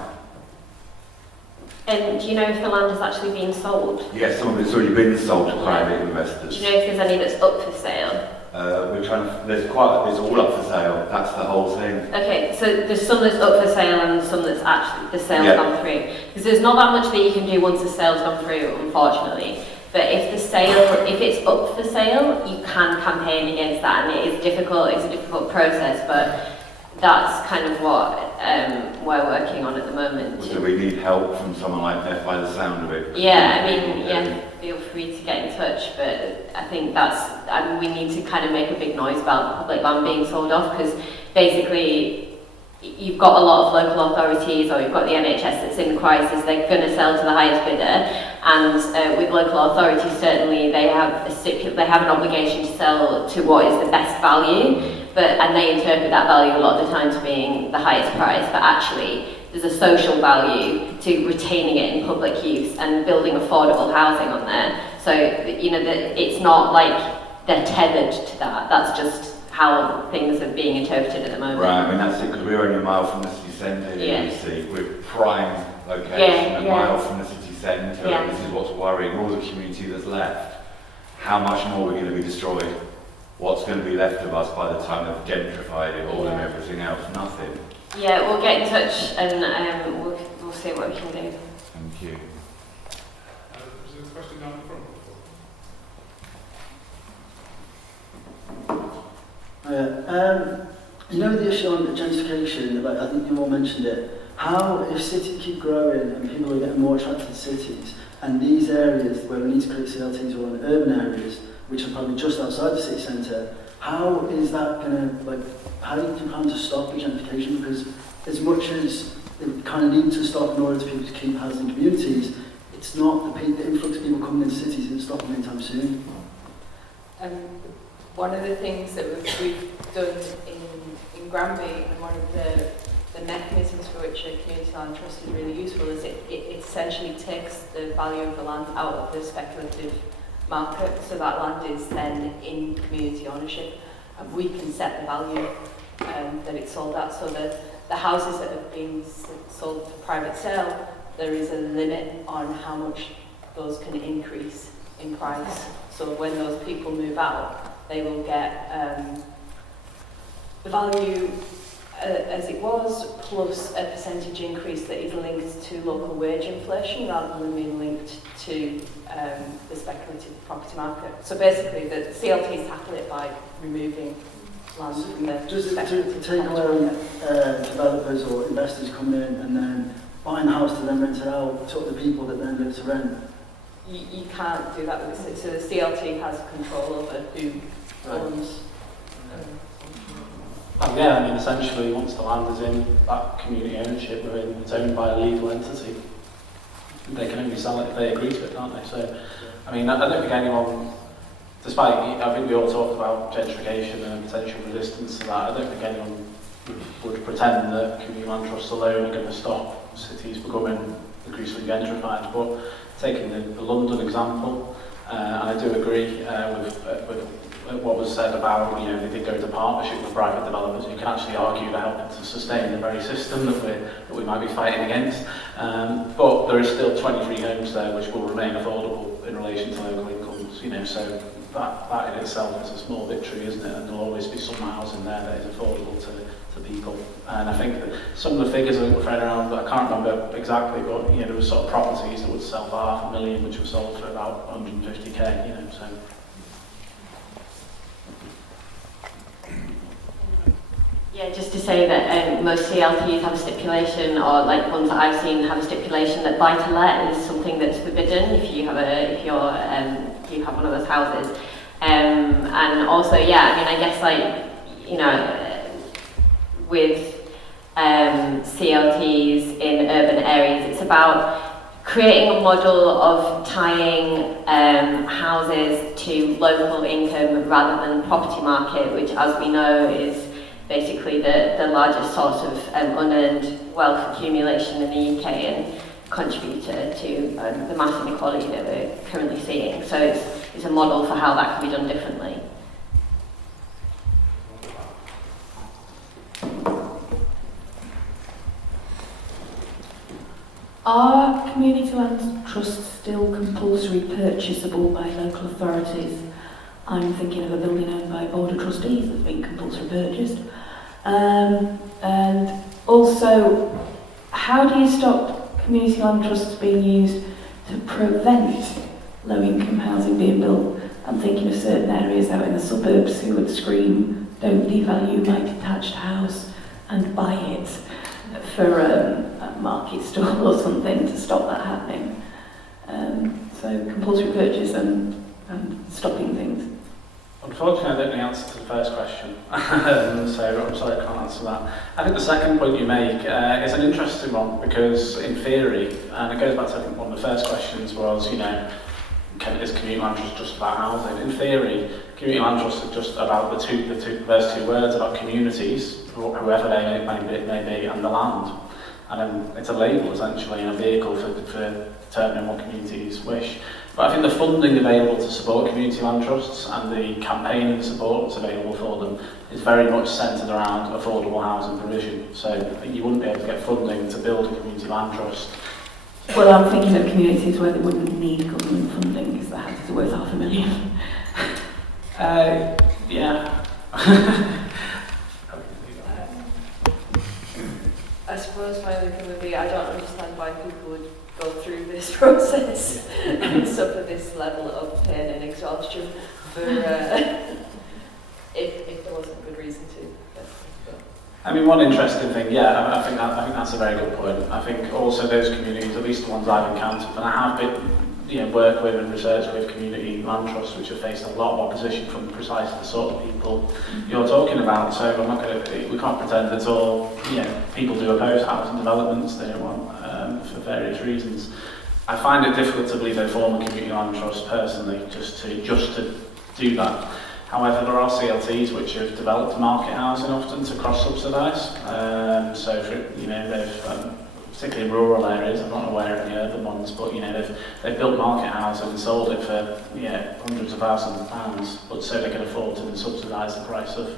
And do you know if the land has actually been sold? Yes, some of it's already been sold to private investors. Do you know if there's any that's up for sale? We're trying to, there's all up for sale, that's the whole thing. Okay, so there's some that's up for sale and some that's actually, the sale's gone through. Because there's not that much that you can do once the sale's gone through, unfortunately. But if it's up for sale, you can campaign against that, and it is difficult, it's a difficult process, but that's kind of what we're working on at the moment. So we need help from someone like Dept by the sound of it. Yeah, I mean, yeah, feel free to get in touch, but I think we need to kind of make a big noise about the public land being sold off, because basically you've got a lot of local authorities, or you've got the NHS that's in crisis, they're going to sell to the highest bidder, and with local authorities certainly they have an obligation to sell to what is the best value, and they interpret that value a lot of the time to being the highest price, but actually there's a social value to retaining it in public use and building affordable housing on there. So, you know, it's not like they're tethered to that, that's just how things are being interpreted at the moment. Right, I mean that's it, because we're only a mile from the city centre here, you see. We're prime location, a mile from the city centre, and this is what's worrying all the community that's left. How much more are we going to be destroyed? What's going to be left of us by the time they've gentrified it all and everything else? Nothing. Yeah, we'll get in touch and we'll see what we can do. Thank you. There's a question down the front. You know the issue on gentrification, like I think you all mentioned it, how if cities keep growing and people are getting more attracted to cities, and these areas where we need to create CLTs are in urban areas, which are probably just outside the city centre, how is that going to, how do you plan to stop the gentrification? Because as much as they kind of need to stop in order for people to keep housing communities, it's not the influx of people coming into cities isn't stopping anytime soon. One of the things that we've done in Granby, and one of the mechanisms for which a community land trust is really useful, is it essentially takes the value of the land out of the speculative market, so that land is then in community ownership, and we can set the value that it's sold at, so that the houses that have been sold for private sale, there is a limit on how much those can increase in price. So when those people move out, they will get the value as it was, plus a percentage increase that is linked to local wage inflation rather than being linked to the speculative property market. So basically, the CLTs tackle it by removing land from the Does it speculative take property away market. developers or investors coming in and then buying a house to then rent it out to other people that then live to rent? You can't do that with the so the CLT has control over who owns. Yeah, I mean, essentially, once the land is in that community ownership, it's owned by a legal entity. They can only sell it if they agree to it, can't they? So, I mean, I don't think anyone, despite, I think we all talked about gentrification and potential resistance to that, I don't think anyone would pretend that community land trusts alone are going to stop cities becoming increasingly gentrified. But taking the London example, and I do agree with what was said about, they did go into partnership with private developers who can actually argue to help to sustain the very system that we might be fighting against. But there is still 23 homes there which will remain affordable in relation to local incomes, so that in itself is a small victory, isn't it? And there'll always be some housing there that is affordable to people. And I think that some of the figures that were thrown around, I can't remember exactly, but there were sort of properties that would sell for $500,000 which were sold for about 150k, so. Yeah, just to say that most CLTs have a stipulation, or like ones that I've seen have a stipulation that buy-to-let is something that's forbidden if you have one of those houses. And also, yeah, I mean, I guess with CLTs in urban areas, it's about creating a model of tying houses to local income rather than the property market, which, as we know, is basically the largest source of unearned wealth accumulation in the UK and contributor to the mass inequality that we're currently seeing. So it's a model for how that can be done differently. Are community land trusts still compulsory purchasable by local authorities? I'm thinking of a building owned by a board of trustees that's been compulsory purchased. And also, how do you stop community land trusts being used to prevent low-income housing being built? I'm thinking of certain areas out in the suburbs who would scream, don't devalue my detached house and buy it for a market stall or something to stop that happening. So compulsory purchase and stopping things. Unfortunately, I don't know the answer to the first question, so I'm sorry I can't answer that. I think the second point you make is an interesting one, because in theory, and it goes back to I think one of the first questions was, is community land trust just about housing? In theory, community land trust is just about those two words, about communities, whoever they may be, and the land. And then it's a label, essentially, and a vehicle for determining what communities wish. But I think the funding available to support community land trusts and the campaigning support that's available for them is very much centred around affordable housing provision. So you wouldn't be able to get funding to build a community land trust. Well, I'm thinking of communities where they wouldn't need government funding because the houses are worth $500,000. Yeah. I suppose my only thing would be, I don't understand why people would go through this process and suffer this level of pain and exhaustion for if there wasn't a good reason to. I mean, one interesting thing, I think that's a very good point. I think also those communities, at least the ones I've encountered, and I have been, work with and research with community land trusts, which have faced a lot of opposition from precisely the sort of people you're talking about. So we can't pretend at all. People do oppose housing developments, they don't want for various reasons. I find it difficult to believe they form a community land trust personally, just to do that. However, there are CLTs which have developed market housing often to cross-subsidise. So, they've particularly in rural areas, I'm not aware of any urban ones, but they've built market housing and sold it for hundreds of thousands of pounds, but so they can afford to subsidise the price of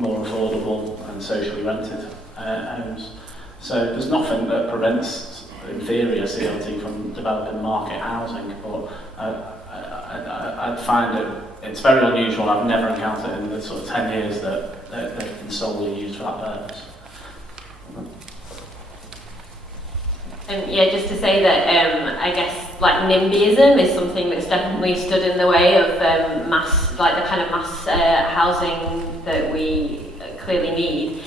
more affordable and socially rented homes. So there's nothing that prevents, in theory, a CLT from developing market housing, but I'd find it's very unusual. I've never encountered it in the sort of 10 years that they've been solely used for that purpose. Just to say that I guess like NIMBYism is something that's definitely stood in the way of the kind of mass housing that we clearly need.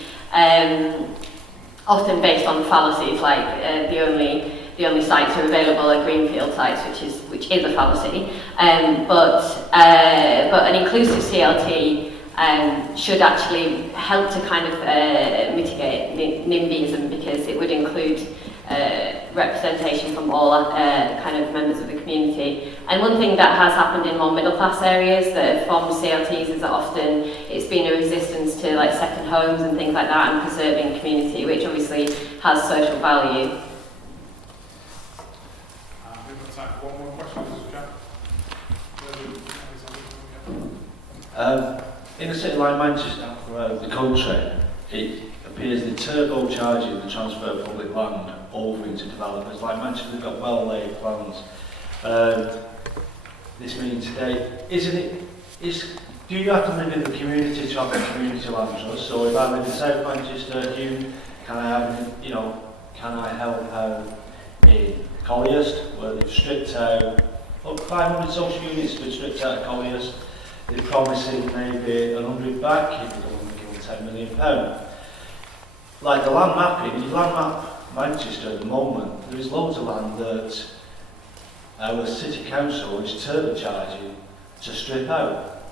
Often based on fallacies, like the only sites that are available are greenfield sites, which is a fallacy. But an inclusive CLT should actually help to kind of mitigate NIMBYism, because it would include representation from all kind of members of the community. And one thing that has happened in more middle class areas that have formed CLTs is that often it's been a resistance to like second homes and things like that, and preserving community, which obviously has social value. We've got time for one more question, Jack. In a city like Manchester, the country, it appears they're turbocharging the transfer of public land over into developers. Like Manchester, they've got well-laid plans. This meeting today, do you have to live in the community to have a community land trust? So if I live in South Manchester, can I help out in Colliers, where they've stripped out 500 social units have been stripped out of Colliers. They're promising maybe 100 back if they don't give them £10 million. Like the land mapping, if you land map Manchester at the moment, there is loads of land that our city council is turbocharging to strip out.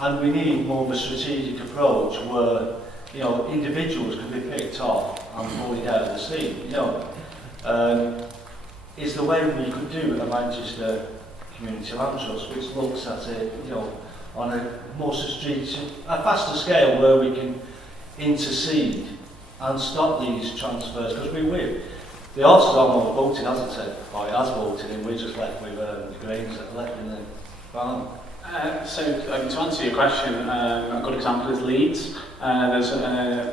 And we need more of a strategic approach where, individuals can be picked off and bullied out of the scene. Is the way we could do a Manchester community land trust, which looks at it, on a more a faster scale, where we can intercede and stop these transfers, because the horse has almost voted, hasn't it? Or it has voted, and we're just left with the grains that are left in the farm. So to answer your question, a good example is Leeds. There's an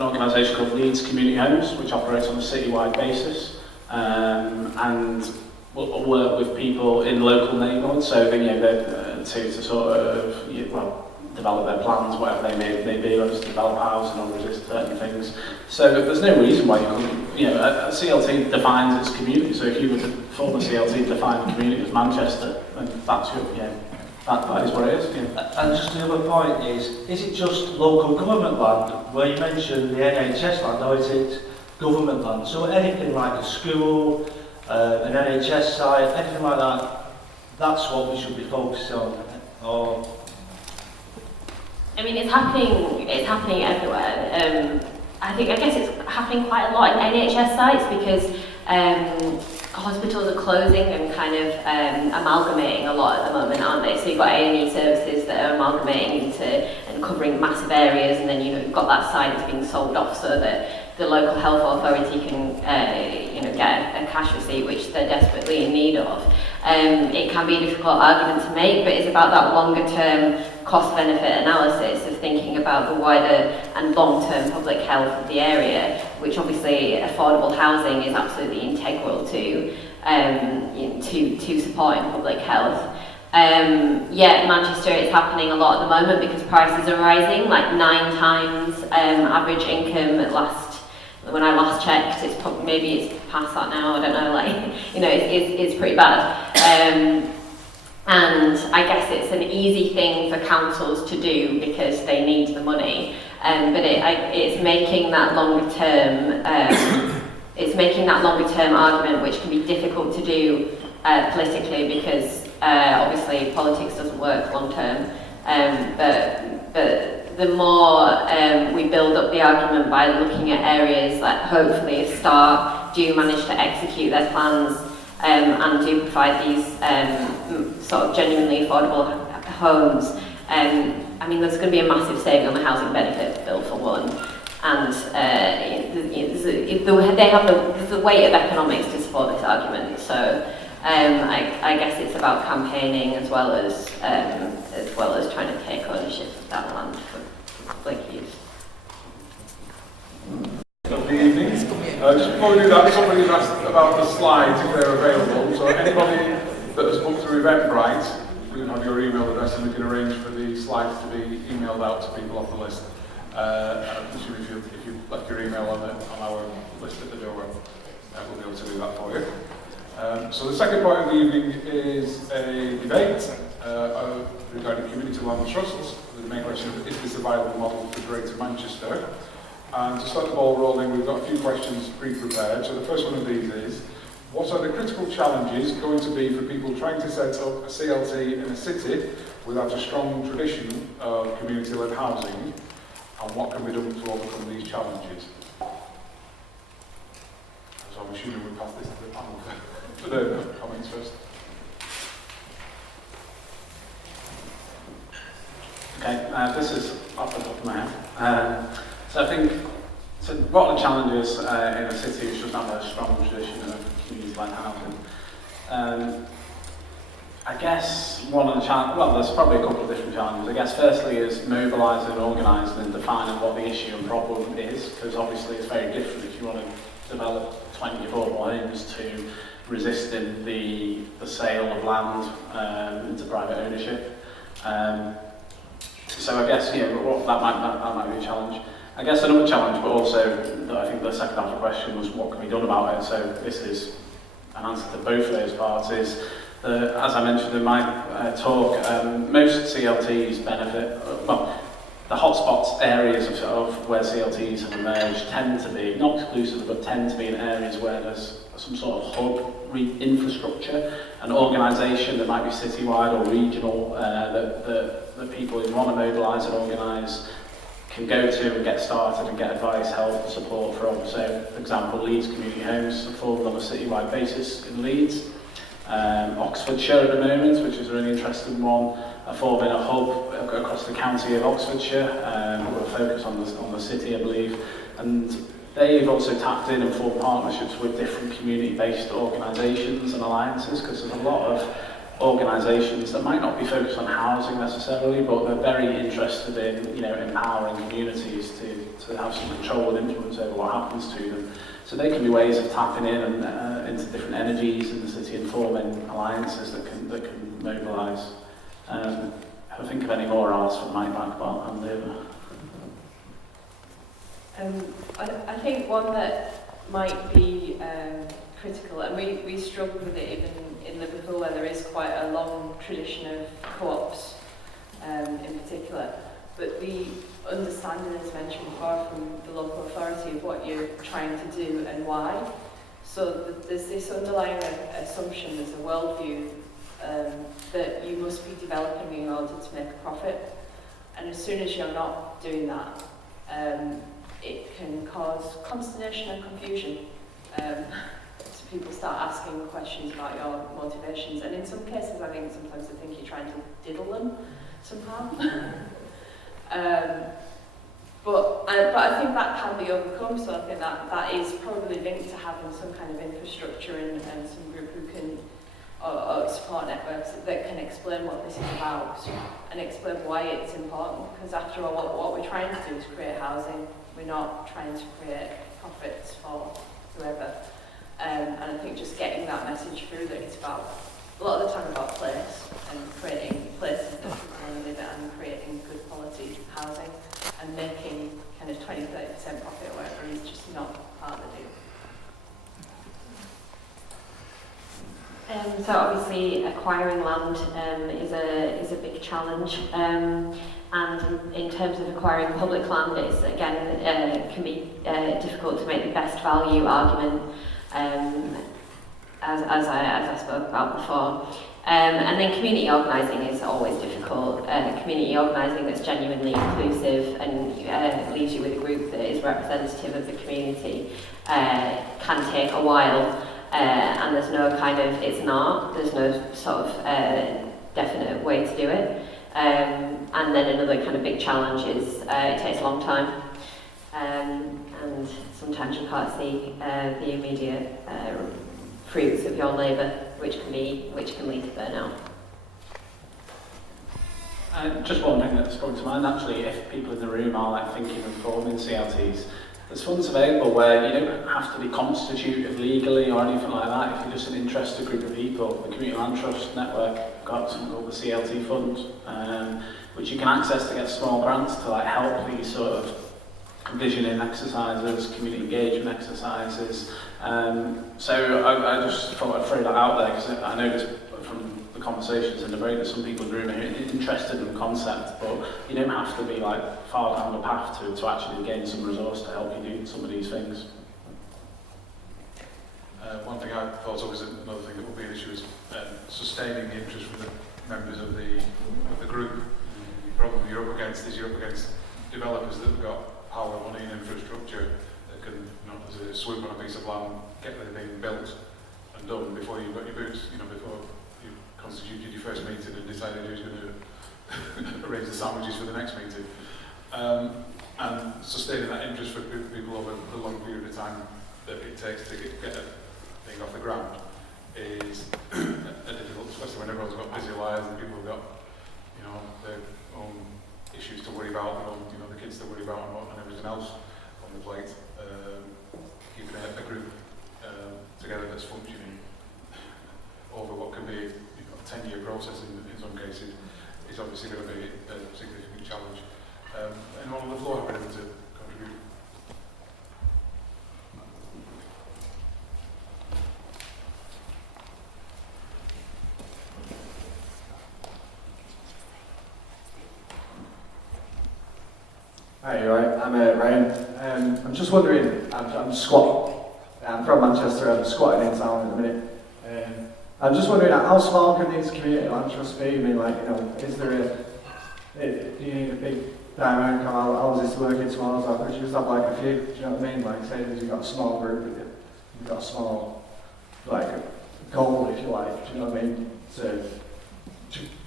organisation called Leeds Community Homes, which operates on a citywide basis, and will work with people in local neighbourhoods. So to sort of develop their plans, whatever they may be, whether to develop housing or resist certain things. So there's no reason why you couldn't. A CLT defines its community. So if you were to form a CLT to define the community as Manchester, then that's that is what it is. Yeah. And just the other point is it just local government land, where you mentioned the NHS land, or is it government land? So anything like a school, an NHS site, anything like that, that's what we should be focused on. It's happening everywhere. I guess it's happening quite a lot in NHS sites, because hospitals are closing and kind of amalgamating a lot at the moment, aren't they? So you've got A&E services that are amalgamating into and covering massive areas, and then you've got that site that's being sold off so that the local health authority can get a cash receipt, which they're desperately in need of. It can be a difficult argument to make, but it's about that longer term cost-benefit analysis of thinking about the wider and long-term public health of the area, which obviously affordable housing is absolutely integral to supporting public health. Manchester, it's happening a lot at the moment because prices are rising, like 9 times average income when I last checked. It's probably, maybe it's past that now, I don't know, it's pretty bad. And I guess it's an easy thing for councils to do because they need the money, but it's making that longer term argument, which can be difficult to do politically, because obviously politics doesn't work long term. But the more we build up the argument by looking at areas that hopefully start do manage to execute their plans and do provide these sort of genuinely affordable homes, I mean, there's going to be a massive saving on the housing benefit bill for one, and they have the weight of economics to support this argument. So I guess it's about campaigning as well as trying to take ownership of that land for public use. Good evening. Just before we do that, somebody's asked about the slides if they're available. So anybody that has booked through Eventbrite, you can have your email address and we can arrange for the slides to be emailed out to people off the list. I presume if you left your email on our list at the door, we'll be able to do that for you. So the second part of the evening is a debate regarding community land trusts. The main question is this a viable model for Greater Manchester? And to start the ball rolling, we've got a few questions pre-prepared. So the first one of these is, what are the critical challenges going to be for people trying to set up a CLT in a city without a strong tradition of community-led housing? And what can be done to overcome these challenges? So I'm assuming we pass this to the panel for the comments first. Okay, this is off the top of my head. So I think what are the challenges in a city which doesn't have a strong tradition of community-led housing? I guess one of the challenges, well, there's probably a couple of different challenges. I guess firstly is mobilising, organising and defining what the issue and problem is, because obviously it's very different if you want to develop 20 affordable homes to resisting the sale of land into private ownership. So I guess, that might be a challenge. I guess another challenge, but also I think the second half of the question was what can be done about it. So this is an answer to both of those parts. Is as I mentioned in my talk, most CLTs benefit. The hotspots areas of where CLTs have emerged tend to be not exclusive, but tend to be in areas where there's some sort of hub infrastructure, an organisation that might be citywide or regional that people who want to mobilise and organise can go to and get started and get advice, help, support from. So, for example, Leeds Community Homes are formed on a citywide basis in Leeds. Oxfordshire at the moment, which is a really interesting one, are forming a hub across the county of Oxfordshire, with a focus on the city, I believe. And they've also tapped in and formed partnerships with different community-based organisations and alliances, because there's a lot of organisations that might not be focused on housing necessarily, but they're very interested in empowering communities to have some control and influence over what happens to them. So they can be ways of tapping in and into different energies in the city and forming alliances that can mobilise. If I think of any more, I'll ask for Mike back, but I'll hand over. I think one that might be critical, and we struggle with it even in Liverpool, where there is quite a long tradition of co-ops in particular, but the understanding, as mentioned before, from the local authority of what you're trying to do and why. So there's this underlying assumption, there's a worldview that you must be developing in order to make a profit, and as soon as you're not doing that, it can cause consternation and confusion. So people start asking questions about your motivations, and in some cases I think sometimes they think you're trying to diddle them somehow. But I think that can be overcome, so I think that is probably linked to having some kind of infrastructure and some group who can, or support networks that can explain what this is about and explain why it's important, because after all what we're trying to do is create housing, we're not trying to create profits for whoever. And I think just getting that message through that it's about, a lot of the time about place and creating places that people want to live in and creating good quality housing, and making kind of 20-30% profit or whatever is just not part of the deal. So obviously acquiring land is a big challenge, and in terms of acquiring public land, it's again can be difficult to make the best value argument, as I spoke about before. And then community organising is always difficult. Community organising that's genuinely inclusive and leaves you with a group that is representative of the community can take a while. And there's no kind of, it's an art, there's no sort of definite way to do it. And then another kind of big challenge is it takes a long time. And sometimes you can't see the immediate fruits of your labour, which can lead to burnout. Just one thing that sprung to mind, actually, if people in the room are like thinking of forming CLTs, there's funds available where you don't have to be constituted legally or anything like that. If you're just an interested group of people, the Community Land Trust Network got something called the CLT Fund, which you can access to get small grants to like help these sort of visioning exercises, community engagement exercises. So I just thought I'd throw that out there because I know this from the conversations in the break that some people in the room are interested in the concept, but you don't have to be like far down the path to actually gain some resource to help you do some of these things. One thing I thought of is another thing that will be an issue is sustaining the interest from the members of the group. The problem you're up against developers that have got power, money and infrastructure that can, as a swoop on a piece of land, get everything built and done before you've got your boots, before you constituted your first meeting and decided who's going to arrange the sandwiches for the next meeting. And sustaining that interest for people over the long period of time that it takes to get a thing off the ground is a difficult, especially when everyone's got busy lives and people have got, their own issues to worry about, their own, the kids to worry about and everything else on the plate. Keeping a group together that's functioning over what can be a 10-year process in some cases is obviously going to be a significant challenge. Anyone on the floor have anything to contribute? Hi, you're right. I'm Ryan. I'm just wondering, I'm squatting. I'm from Manchester, I'm squatting in town in a minute. I'm just wondering, how small can these community land trusts be? I mean, is there do you need a big dynamic houses to work in towards that? Could you just have a few, do you know what I mean? Say that you've got a small group, you've got a small, goal, if you like, do you know what I mean? To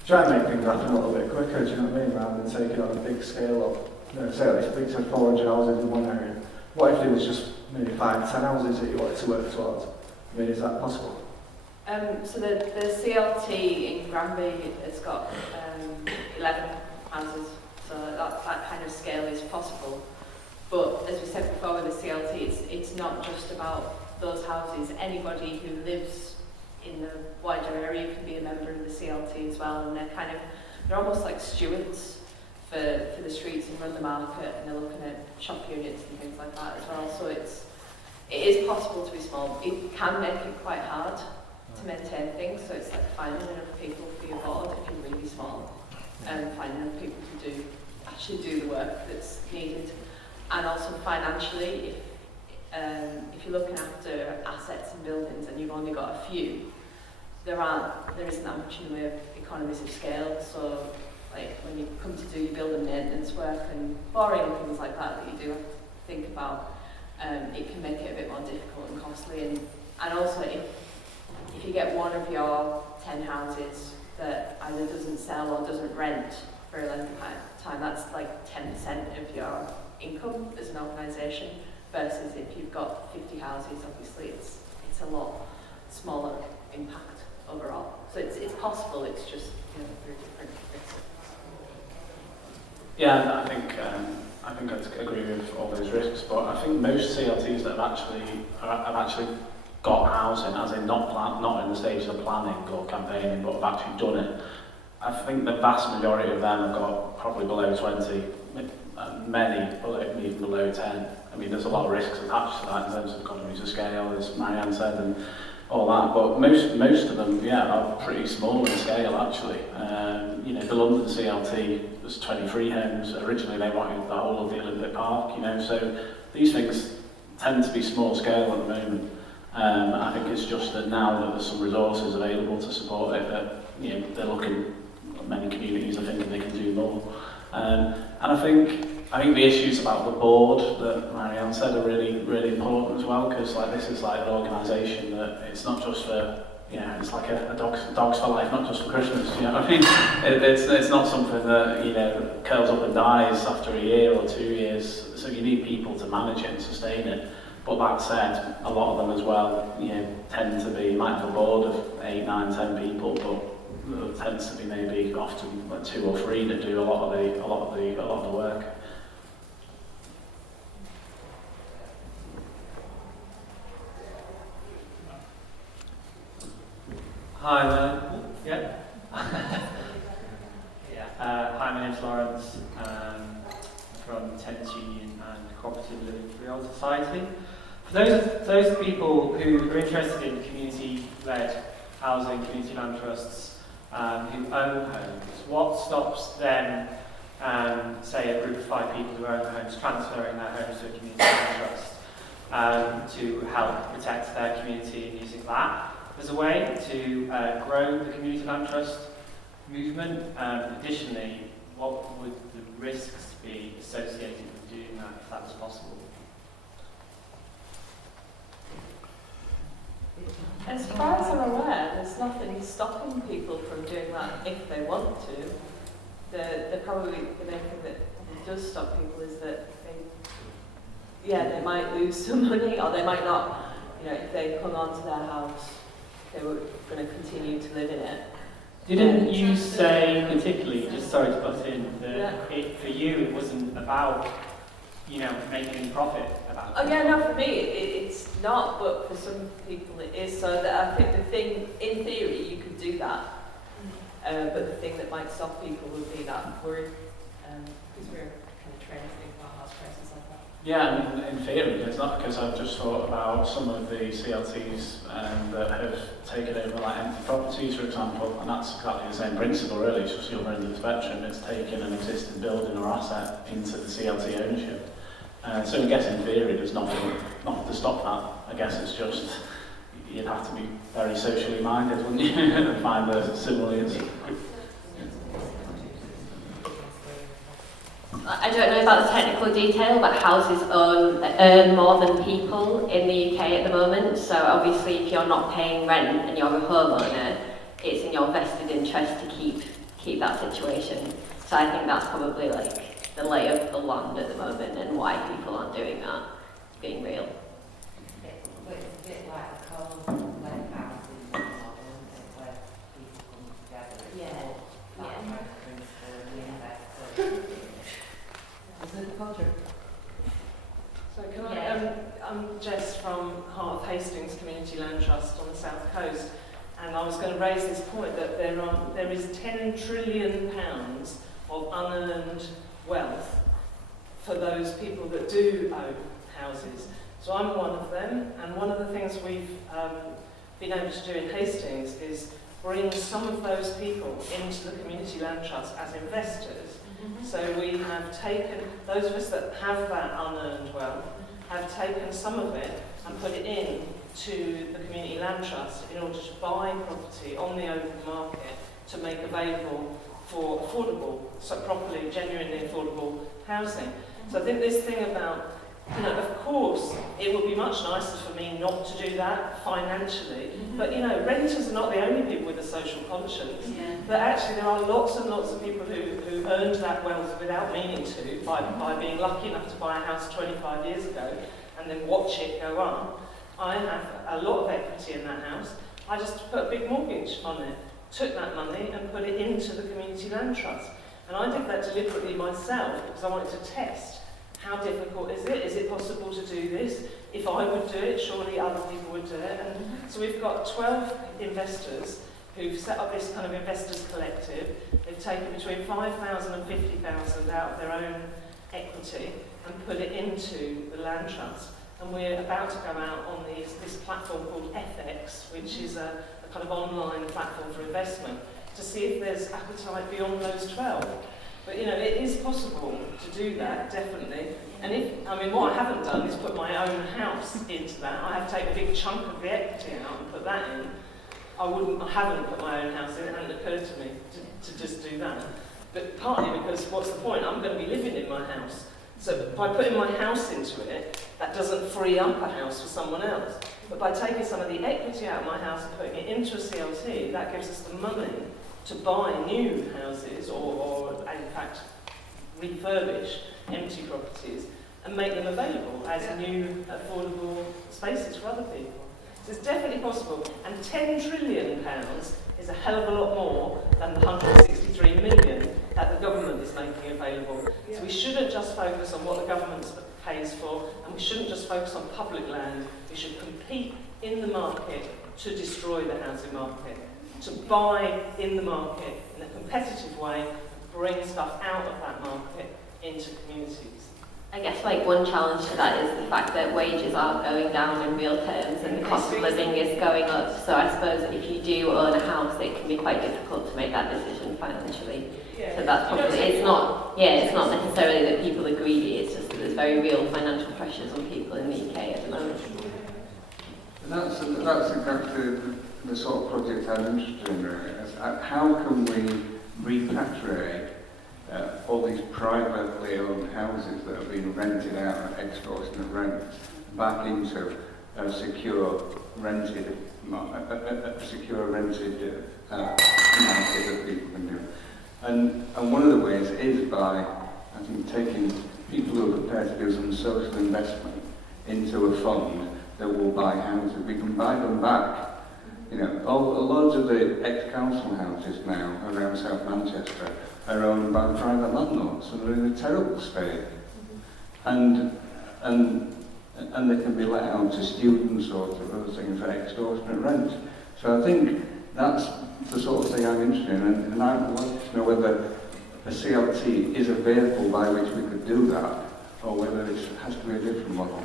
try and make things happen a little bit quicker, do you know what I mean? Rather than taking on a big scale of, say like 400 houses in one area. What if there was just maybe 5 to 10 houses that you wanted to work towards? I mean, is that possible? So the CLT in Granby has got 11 houses, so that kind of scale is possible. But as we said before with the CLT, it's not just about those houses. Anybody who lives in the wider area can be a member of the CLT as well, and they're almost like stewards for the streets and run the market, and they're looking at shop units and things like that as well. So it is possible to be small. It can make it quite hard to maintain things, so it's like finding enough people for your board if you're really small, and finding enough people to actually do the work that's needed. And also financially, if you're looking after assets and buildings and you've only got a few, there isn't that much in the way of economies of scale. So when you come to do your building maintenance work and borrowing things like that you do have to think about, it can make it a bit more difficult and costly. And also if you get one of your 10 houses that either doesn't sell or doesn't rent for a length of time, that's like 10% of your income as an organisation, versus if you've got 50 houses, obviously it's a lot smaller impact overall. So it's possible, it's just very different. Yeah, I think I'd agree with all those risks, but I think most CLTs that have actually got housing, as in not in the stage of planning or campaigning, but have actually done it. I think the vast majority of them have got probably below 20, many even below 10. I mean, there's a lot of risks attached to that in terms of economies of scale, as Marianne said, and all that. But most of them, are pretty small in scale actually. The London CLT was 23 homes. Originally, they wanted the whole of the Olympic Park. So these things tend to be small scale at the moment. I think it's just that now that there's some resources available to support it, that they're looking, many communities are thinking they can do more. And I think the issues about the board that Marianne said are really, really important as well, because like this is like an organisation that it's not just for, it's like a dogs for life, not just for Christmas, you know what I mean? It's not something that, curls up and dies after a year or 2 years, so you need people to manage it and sustain it. But that said, a lot of them as well, tend to be, you might have a board of 8, 9, 10 people, but there tends to be maybe often like 2 or 3 that do a lot of the work. Hi, hi, my name's Lawrence. I'm from Tenants Union and Cooperative Living Freehold Society. For those people who are interested in community-led housing, community land trusts, who own homes, what stops them, say a group of 5 people who own homes, transferring their homes to a community land trust to help protect their community and using that as a way to grow the community land trust movement? Additionally, what would the risks be associated with doing that if that was possible? As far as I'm aware, there's nothing stopping people from doing that if they want to. Probably the main thing that does stop people is that they might lose some money, or they might not, if they hung on to their house, they were going to continue to live in it. Didn't you say particularly, just sorry to butt in, that for you it wasn't about, making any profit about it? Oh yeah, no, for me it's not, but for some people it is. So that I think the thing, in theory, you could do that, but the thing that might stop people would be that worry, because we're kind of training things about house prices like that. Yeah, in theory, it's not, because I've just thought about some of the CLTs that have taken over like empty properties, for example, and that's exactly the same principle really, it's just the other end of the spectrum. It's taking an existing building or asset into the CLT ownership. So I guess in theory there's nothing to stop that. I guess it's just, you'd have to be very socially minded, wouldn't you, and find those similarly. I don't know about the technical detail, but houses earn more than people in the UK at the moment. So obviously, if you're not paying rent and you're a homeowner, it's in your vested interest to keep that situation. So I think that's probably like the lay of the land at the moment and why people aren't doing that, being real. It's a bit like a cold-led house in the model, where people come together. So can I'm Jess from Heart of Hastings Community Land Trust on the South Coast, and I was going to raise this point that there is £10 trillion of unearned wealth for those people that do own houses. So I'm one of them, and one of the things we've been able to do in Hastings is bring some of those people into the Community Land Trust as investors. So we have taken, those of us that have that unearned wealth, have taken some of it and put it in to the Community Land Trust in order to buy property on the open market to make available for affordable, so properly, genuinely affordable housing. So I think this thing about, of course, it would be much nicer for me not to do that financially, but renters are not the only people with a social conscience. But actually there are lots and lots of people who earned that wealth without meaning to, by being lucky enough to buy a house 25 years ago and then watch it go on. I have a lot of equity in that house. I just put a big mortgage on it, took that money and put it into the Community Land Trust. And I did that deliberately myself because I wanted to test how difficult is it? Is it possible to do this? If I would do it, surely other people would do it. And so we've got 12 investors who've set up this kind of investors collective. They've taken between 5,000 and 50,000 out of their own equity and put it into the land trust. And we're about to go out on this platform called FX, which is a kind of online platform for investment, to see if there's appetite beyond those 12. But it is possible to do that, definitely. And what I haven't done is put my own house into that. I have taken a big chunk of the equity out and put that in. I haven't put my own house in, it hadn't occurred to me to just do that. But partly because, what's the point? I'm going to be living in my house. So by putting my house into it, that doesn't free up a house for someone else. But by taking some of the equity out of my house and putting it into a CLT, that gives us the money to buy new houses or in fact, refurbish empty properties and make them available as new affordable spaces for other people. So it's definitely possible, and £10 trillion is a hell of a lot more than the 163 million that the government is making available. So we shouldn't just focus on what the government pays for, and we shouldn't just focus on public land. We should compete in the market to destroy the housing market, to buy in the market in a competitive way, bring stuff out of that market into communities. I guess like one challenge to that is the fact that wages are going down in real terms and the cost of living is going up. So I suppose if you do own a house, it can be quite difficult to make that decision financially. Yeah. So that's probably, it's not necessarily that people are greedy, it's just that there's very real financial pressures on people in the UK at the moment. That's exactly the sort of project I'm interested in, really. How can we repatriate all these privately owned houses that have been rented out at extortionate rents back into a secure rented market that people can do. And one of the ways is by, I think, taking people who are prepared to do some social investment into a fund that will buy houses. We can buy them back. You know, loads of the ex-council houses now around South Manchester are owned by private landlords, and they're in a terrible state. And they can be let out to students or to other things at extortionate rent. So I think that's the sort of thing I'm interested in, and I would like to know whether a CLT is a vehicle by which we could do that, or whether it has to be a different model.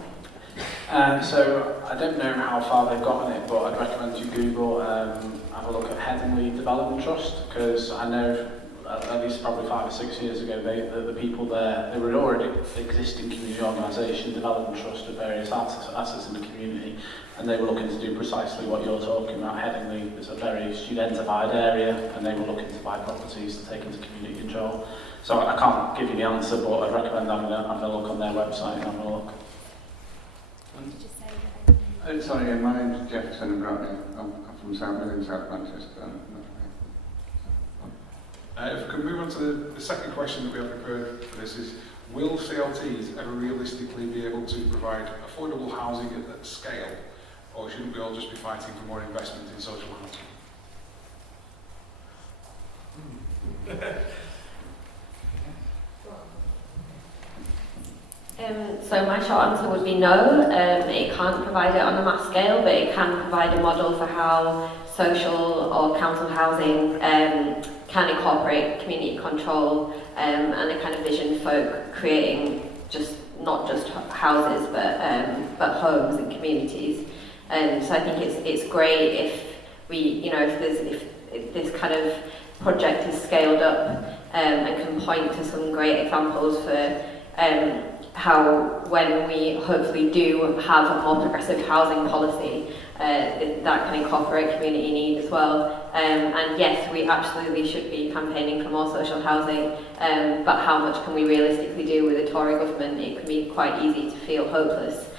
So I don't know how far they've got on it, but I'd recommend you Google, have a look at Headingley Development Trust, because I know at least probably 5 or 6 years ago, the people there, they were already existing community organisation, development trust of various assets in the community, and they were looking to do precisely what you're talking about. Headingley is a very studentified area, and they were looking to buy properties to take into community control. So I can't give you the answer, but I'd recommend having a look on their website and having a look. Sorry, my name's Jefferson Bradley. I'm from South Manchester. If we could move on to the second question that we have prepared for this is, will CLTs ever realistically be able to provide affordable housing at scale, or shouldn't we all just be fighting for more investment in social housing? So my short answer would be no. It can't provide it on a mass scale, but it can provide a model for how social or council housing can incorporate community control and a kind of vision for creating not just houses but homes and communities. So I think it's great if if this kind of project is scaled up and can point to some great examples for how when we hopefully do have a more progressive housing policy, that can incorporate community need as well. And yes, we absolutely should be campaigning for more social housing, but how much can we realistically do with a Tory government? It can be quite easy to feel hopeless.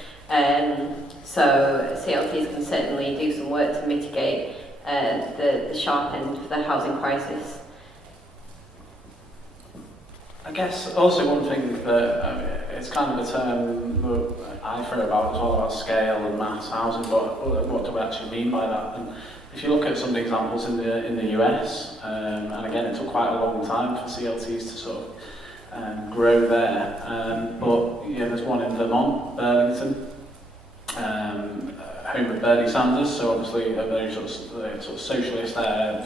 So CLTs can certainly do some work to mitigate the sharp end of the housing crisis. I guess also one thing that it's kind of a term that I throw about as well, about scale and mass housing, but what do we actually mean by that? And if you look at some of the examples in the US, and again it took quite a long time for CLTs to sort of grow there, but there's one in Vermont, Burlington, home of Bernie Sanders, so obviously a very sort of socialist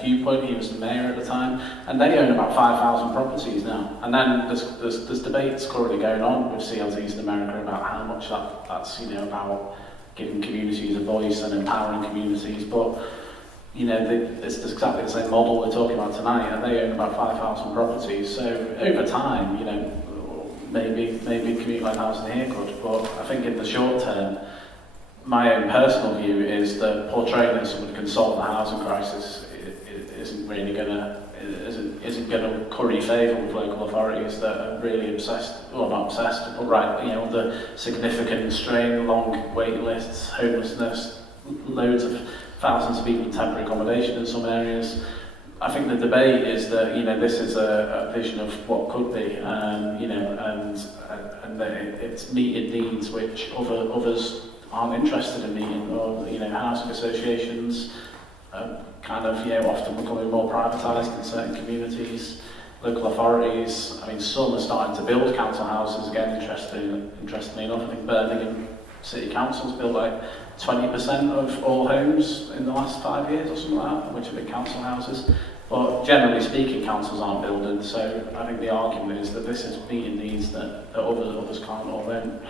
viewpoint. He was the mayor at the time, and they own about 5,000 properties now. And then there's debates currently going on with CLTs in America about how much that's about giving communities a voice and empowering communities. But it's exactly the same model we're talking about tonight, and they own about 5,000 properties. So over time, maybe community-led housing here could, but I think in the short term, my own personal view is that portraying that someone can solve the housing crisis isn't really isn't going to curry favour with local authorities that are really obsessed, well not obsessed, but right, you know, the significant strain, long wait lists, homelessness, loads of thousands of people in temporary accommodation in some areas. I think the debate is that, you know, this is a vision of what could be, you know, and that it's meeting needs which others aren't interested in meeting, or, you know, housing associations kind of, you know, often becoming more privatised in certain communities. Local authorities, I mean, some are starting to build council houses again, interestingly enough. I think Birmingham City Council's built like 20% of all homes in the last 5 years or something like that, which have been council houses. But generally speaking, councils aren't building, so I think the argument is that this is meeting needs that others can't or won't.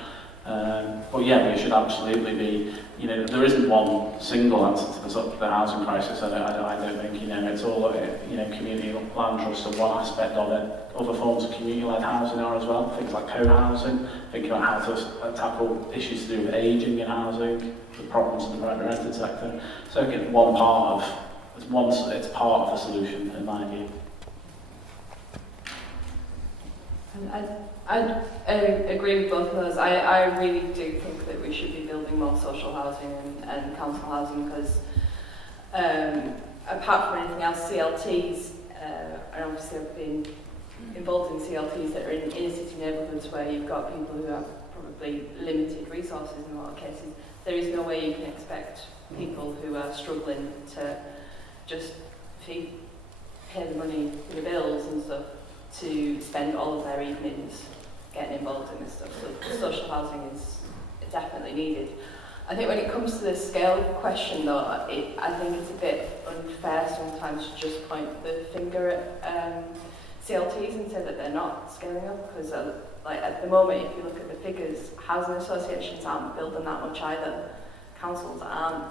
But yeah, we should absolutely be, you know, there isn't one single answer to the housing crisis. I don't think, you know, it's all, you know, community land trust are one aspect of it. Other forms of community-led housing are as well, things like co-housing, thinking about how to tackle issues to do with ageing in housing, the problems in the private rented sector. So it's one part of, it's part of the solution in my view. I agree with both of those. I really do think that we should be building more social housing and council housing because apart from anything else, CLTs, and obviously I've been involved in CLTs that are in inner city neighbourhoods where you've got people who have probably limited resources in a lot of cases. There is no way you can expect people who are struggling to just pay the money for the bills and stuff to spend all of their evenings getting involved in this stuff. So social housing is definitely needed. I think when it comes to the scale question though, I think it's a bit unfair sometimes to just point the finger at CLTs and say that they're not scaling up, because like at the moment, if you look at the figures, housing associations aren't building that much either. Councils aren't.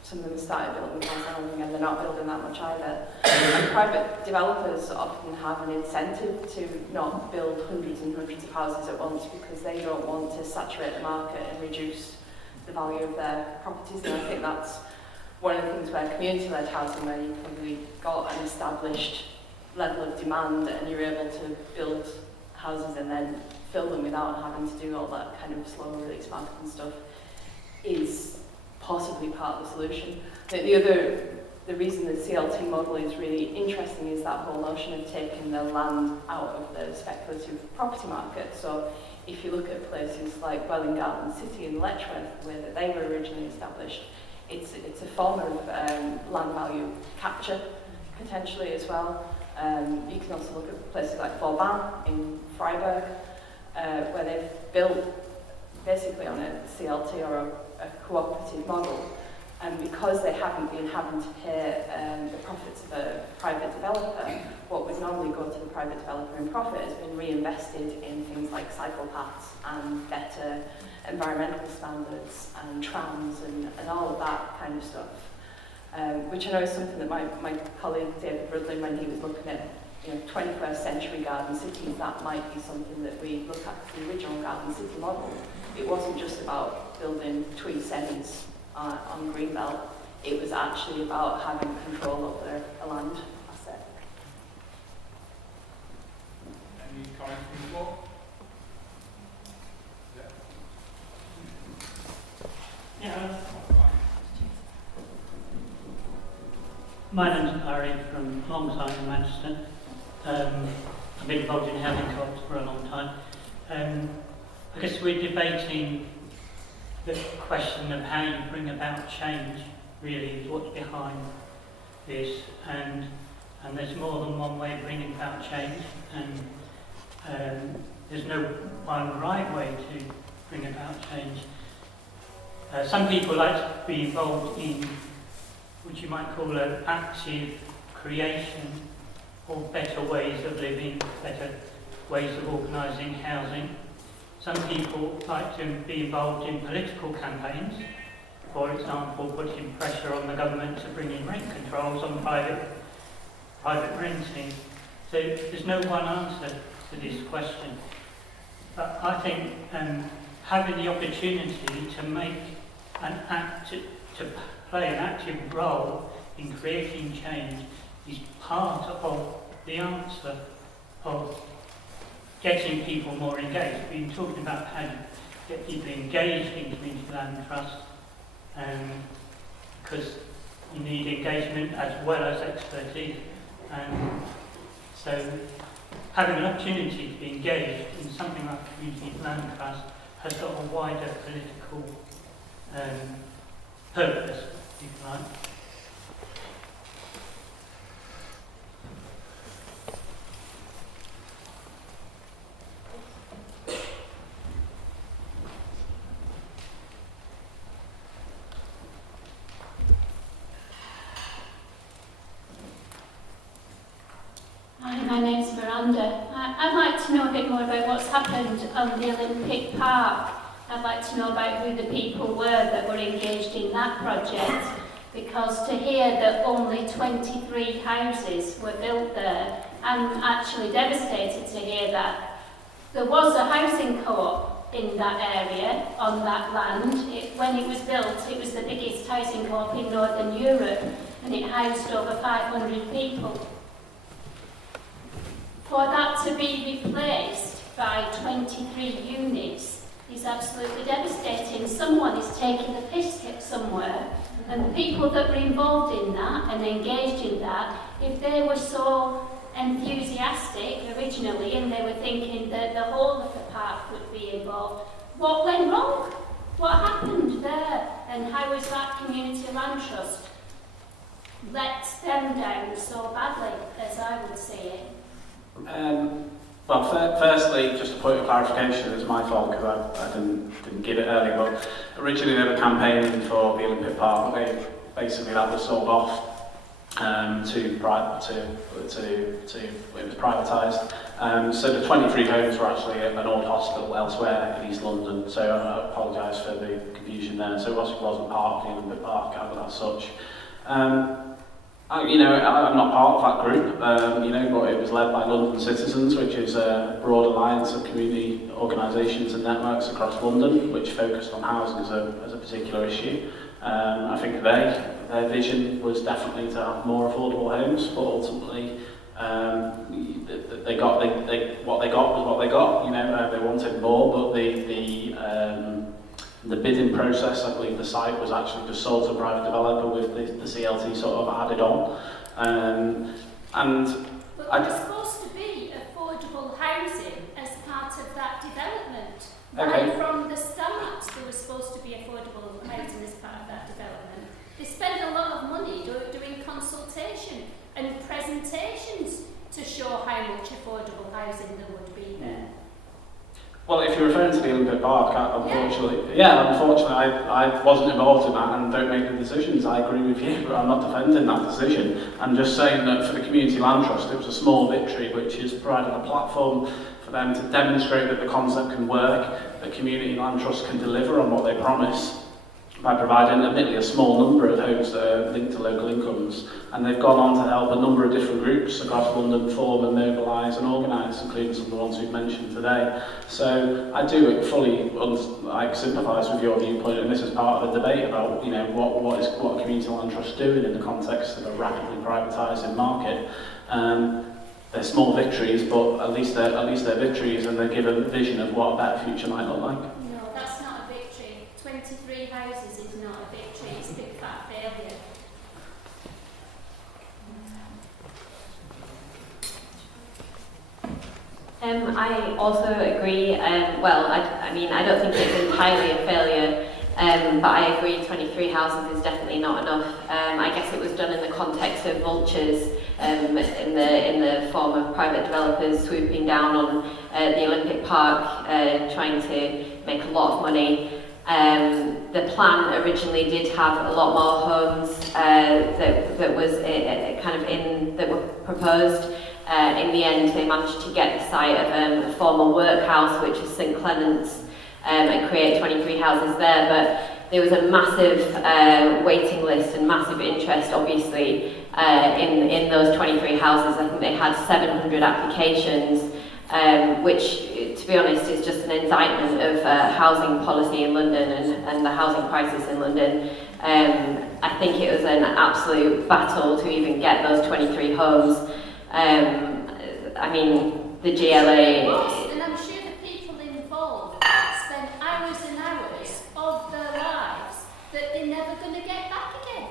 Some of them have started building housing and they're not building that much either. And private developers often have an incentive to not build hundreds and hundreds of houses at once because they don't want to saturate the market and reduce the value of their properties. And I think that's one of the things where community-led housing, where you've probably got an established level of demand and you're able to build houses and then fill them without having to do all that kind of slow release marketing stuff, is possibly part of the solution. The reason the CLT model is really interesting is that whole notion of taking the land out of the speculative property market. So if you look at places like Welwyn Garden City in Letchworth, where they were originally established, it's a form of land value capture potentially as well. You can also look at places like Vauban in Freiburg, where they've built basically on a CLT or a cooperative model, and because they haven't been having to pay the profits of a private developer, what would normally go to the private developer in profit has been reinvested in things like cycle paths and better environmental standards and trams and all of that kind of stuff, which I know is something that my colleague David Rudlin, when he was looking at 21st century garden cities, that might be something that we look at the original garden city model. It wasn't just about building twee semis on Greenbelt, it was actually about having control over a land asset. Any comments from the floor? Yeah. My name's Larry from Longside in Manchester. I've been involved in housing co-ops for a long time. I guess we're debating the question of how you bring about change, really, is what's behind this, and there's more than one way of bringing about change, and there's no one right way to bring about change. Some people like to be involved in what you might call an active creation of better ways of living, better ways of organising housing. Some people like to be involved in political campaigns, for example, putting pressure on the government to bring in rent controls on private renting. So there's no one answer to this question. But I think having the opportunity to make to play an active role in creating change is part of the answer of getting people more engaged. We've been talking about how to get people engaged in community land trust, because you need engagement as well as expertise. So having an opportunity to be engaged in something like community land trust has got a wider political purpose, if you like. Hi, my name's Miranda. I'd like to know a bit more about what's happened on the Olympic Park. I'd like to know about who the people were that were engaged in that project, because to hear that only 23 houses were built there, I'm actually devastated to hear that. There was a housing co-op in that area, on that land. When it was built, it was the biggest housing co-op in Northern Europe, and it housed over 500 people. For that to be replaced by 23 units is absolutely devastating. Someone is taking the piss somewhere, and the people that were involved in that and engaged in that, if they were so enthusiastic originally and they were thinking that the whole of the park would be involved, what went wrong? What happened there? And how was that community land trust let them down so badly, as I would see it? Well, firstly, just a point of clarification, it's my fault because I didn't give it earlier, but originally they were campaigning for the Olympic Park, but basically that was sold off it was privatised. So the 23 homes were actually at an old hospital elsewhere in East London, so I apologise for the confusion there. So it wasn't part of the Olympic Park as such. I'm not part of that group, but it was led by London Citizens, which is a broad alliance of community organisations and networks across London, which focused on housing as a particular issue. I think their vision was definitely to have more affordable homes, but ultimately what they got was what they got. They wanted more, but the bidding process, I believe the site was actually just sold to a private developer with the CLT sort of added on. But there was supposed to be affordable housing as part of that development. Okay. Right from the start, there was supposed to be affordable housing as part of that development. They spent a lot of money doing consultation and presentations to show how much affordable housing there would be there. Well, if you're referring to the Olympic Park, unfortunately, I wasn't involved in that and don't make the decisions. I agree with you, but I'm not defending that decision. I'm just saying that for the Community Land Trust, it was a small victory, which has provided a platform for them to demonstrate that the concept can work, that Community Land Trust can deliver on what they promise by providing, admittedly, a small number of homes that are linked to local incomes. And they've gone on to help a number of different groups across London form and mobilise and organise, including some of the ones we've mentioned today. So I do fully sympathise with your viewpoint, and this is part of the debate about what a community land trust doing in the context of a rapidly privatising market. They're small victories, but at least they're victories, and they give a vision of what a better future might look like. No, that's not a victory. 23 houses is not a victory, it's a big fat failure. I also agree, I don't think it's entirely a failure, but I agree 23 houses is definitely not enough. I guess it was done in the context of vultures, in the form of private developers swooping down on the Olympic Park, trying to make a lot of money. The plan originally did have a lot more homes that were proposed. In the end, they managed to get the site of a former workhouse, which is St Clement's, and create 23 houses there. But there was a massive waiting list and massive interest, obviously, in those 23 houses. I think they had 700 applications, which, to be honest, is just an indictment of housing policy in London and the housing crisis in London. I think it was an absolute battle to even get those 23 homes. I mean, the GLA... And I'm sure the people involved spend hours and hours of their lives that they're never going to get back again.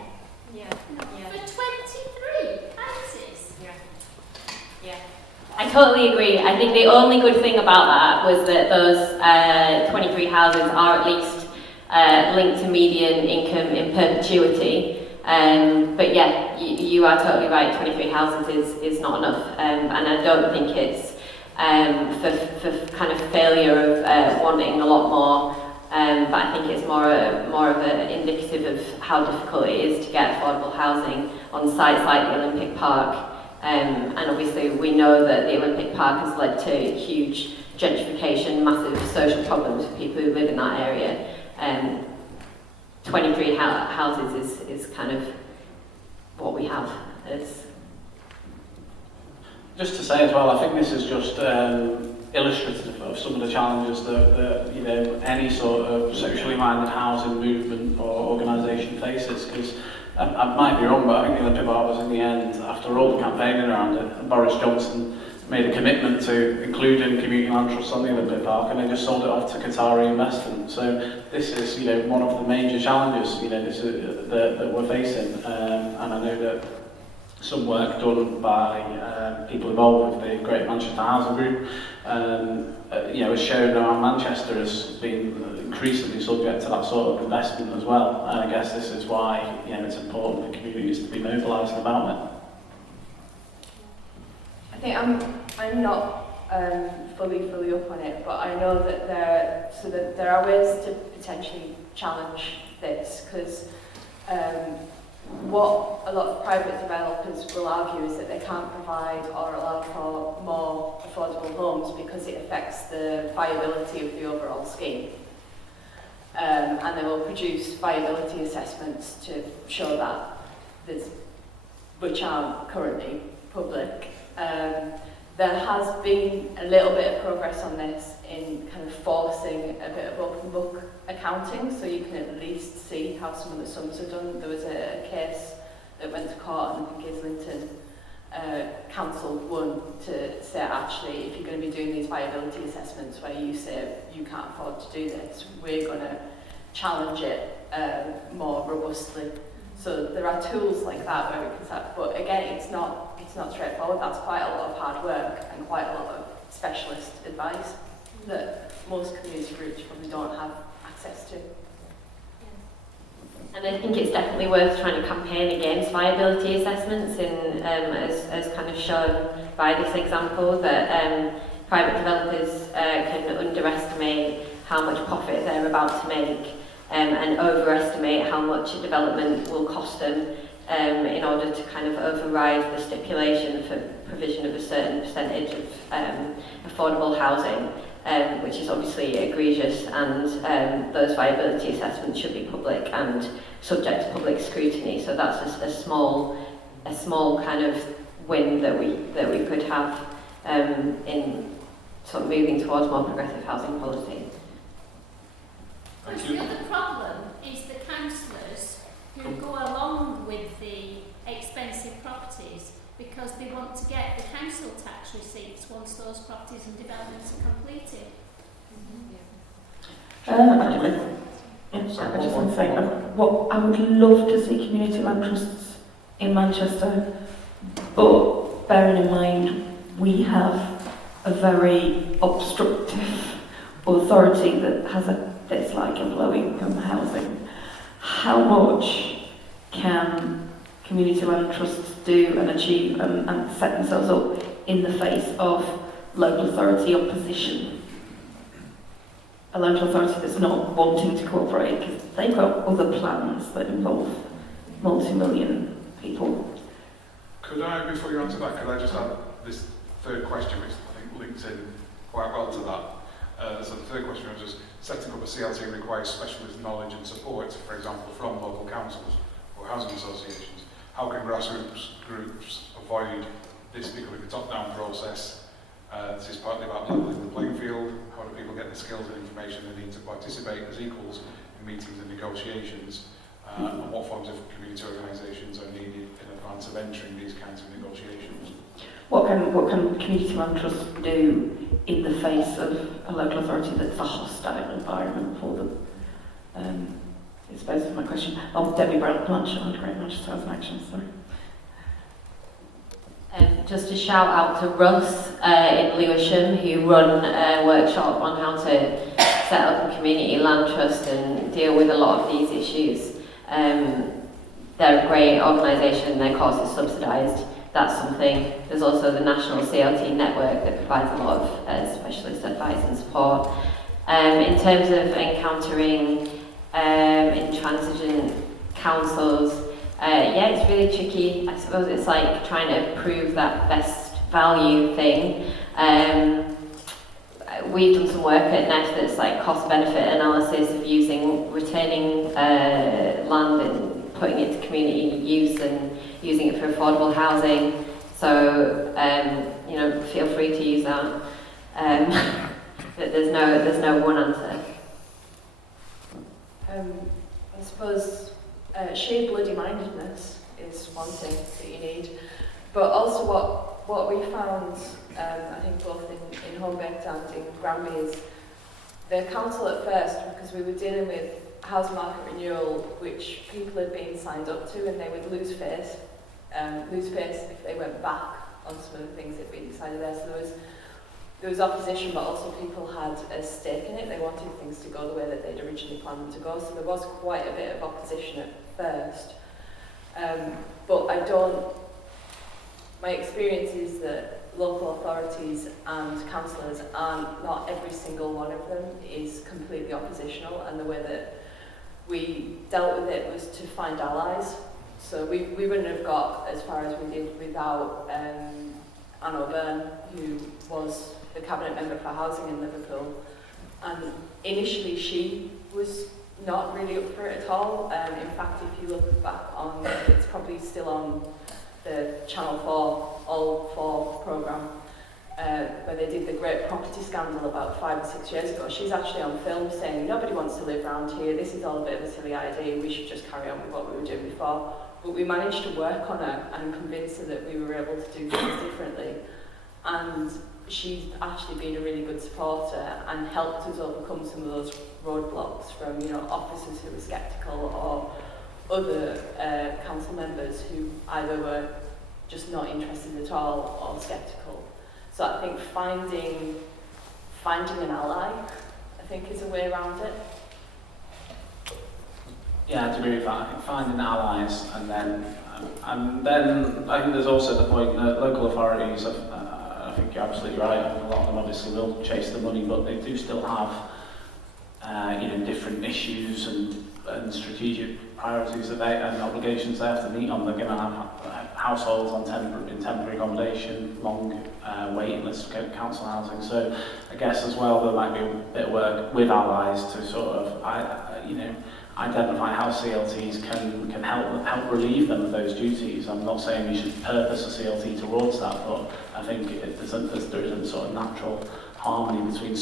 Yeah. For 23 houses. Yeah. I totally agree. I think the only good thing about that was that those 23 houses are at least linked to median income in perpetuity. But yeah, you are totally right, 23 houses is not enough. And I don't think it's for kind of failure of wanting a lot more. But I think it's more of an indicative of how difficult it is to get affordable housing on sites like the Olympic Park. And obviously we know that the Olympic Park has led to huge gentrification, massive social problems for people who live in that area. 23 houses is kind of what we have as... Just to say as well, I think this is just illustrative of some of the challenges that you know, any sort of socially minded housing movement or organisation faces, because I might be wrong, but I think the Olympic Park was in the end, after all the campaigning around it, and Boris Johnson made a commitment to including community land trusts on the Olympic Park, and they just sold it off to Qatari investment. So this is, you know, one of the major challenges, you know, that we're facing, and I know that some work done by people involved with the Greater Manchester Housing Group, you know, has shown how Manchester has been increasingly subject to that sort of investment as well. And I guess this is why, you know, it's important for communities to be mobilised about it. I think I'm not fully up on it, but I know that there are ways to potentially challenge this, because what a lot of private developers will argue is that they can't provide or allow for more affordable homes because it affects the viability of the overall scheme. And they will produce viability assessments to show that, which aren't currently public. There has been a little bit of progress on this in kind of forcing a bit of open book accounting, so you can at least see how some of the sums are done. There was a case that went to court, and I think Islington Council won to say, actually, if you're going to be doing these viability assessments where you say you can't afford to do this, we're going to challenge it more robustly. So there are tools like that where we can start, but again, it's not straightforward. That's quite a lot of hard work and quite a lot of specialist advice that most community groups probably don't have access to. And I think it's definitely worth trying to campaign against viability assessments, as kind of shown by this example, that private developers can underestimate how much profit they're about to make and overestimate how much a development will cost them in order to kind of override the stipulation for provision of a certain percentage of affordable housing, which is obviously egregious, and those viability assessments should be public and subject to public scrutiny. So that's a small kind of win that we could have in sort of moving towards more progressive housing policy. Because the other problem is the councillors who go along with the expensive properties because they want to get the council tax receipts once those properties and developments are completed. I just want to say, what I would love to see community land trusts in Manchester, but bearing in mind we have a very obstructive authority that has a dislike of low-income housing. How much can community land trusts do and achieve and set themselves up in the face of local authority opposition? A local authority that's not wanting to cooperate because they've got other plans that involve multi-million people. Could I, before you answer that, could I just add this third question, which I think links in quite well to that? So the third question was just, setting up a CLT requires specialist knowledge and support, for example, from local councils or housing associations. How can grassroots groups avoid this becoming a top-down process This is partly about leveling the playing field. How do people get the skills and information they need to participate as equals in meetings and negotiations? And what forms of community organisations are needed in advance of entering these kinds of negotiations? What can community land trusts do in the face of a local authority that's a hostile environment for them? It's basically my question. Oh, Debbie Blanchard, Great Manchester Housing Action, sorry. Just a shout out to Russ in Lewisham, who run a workshop on how to set up a community land trust and deal with a lot of these issues. They're a great organisation, their course is subsidised. That's something. There's also the National CLT network that provides a lot of specialist advice and support. In terms of encountering intransigent councils, yeah, it's really tricky. I suppose it's like trying to prove that best value thing. We've done some work at Nest that's like cost-benefit analysis of retaining land and putting it to community use and using it for affordable housing. So, you know, feel free to use that. But there's no one answer. I suppose sheer bloody-mindedness is one thing that you need, but also what we found, I think both in Homebaked and in Granby, is the council at first, because we were dealing with housing market renewal, which people had been signed up to, and they would lose face if they went back on some of the things that had been decided there. So there was opposition, but also people had a stake in it. They wanted things to go the way that they'd originally planned them to go. So there was quite a bit of opposition at first. But my experience is that local authorities and councillors not every single one of them is completely oppositional, and the way that we dealt with it was to find allies. So we wouldn't have got as far as we did without Anne O'Byrne, who was the cabinet member for housing in Liverpool. And initially she was not really up for it at all. In fact, if you look back on, it's probably still on the Channel 4 All 4 programme, where they did the great property scandal about 5 or 6 years ago. She's actually on film saying, nobody wants to live around here, this is all a bit of a silly idea, we should just carry on with what we were doing before. But we managed to work on her and convince her that we were able to do things differently. And she's actually been a really good supporter and helped us overcome some of those roadblocks from, you know, officers who were sceptical or other council members who either were just not interested at all or sceptical. So I think finding an ally, I think, is a way around it. Yeah, I agree with that. I think finding allies, and then I think there's also the point that local authorities, I think you're absolutely right, a lot of them obviously will chase the money, but they do still have different issues and strategic priorities and obligations they have to meet on. They're going to have households on temporary accommodation, long waiting lists for council housing. So I guess as well there might be a bit of work with allies to sort of identify how CLTs can help relieve them of those duties. I'm not saying you should purpose a CLT towards that, but I think there isn't sort of natural harmony between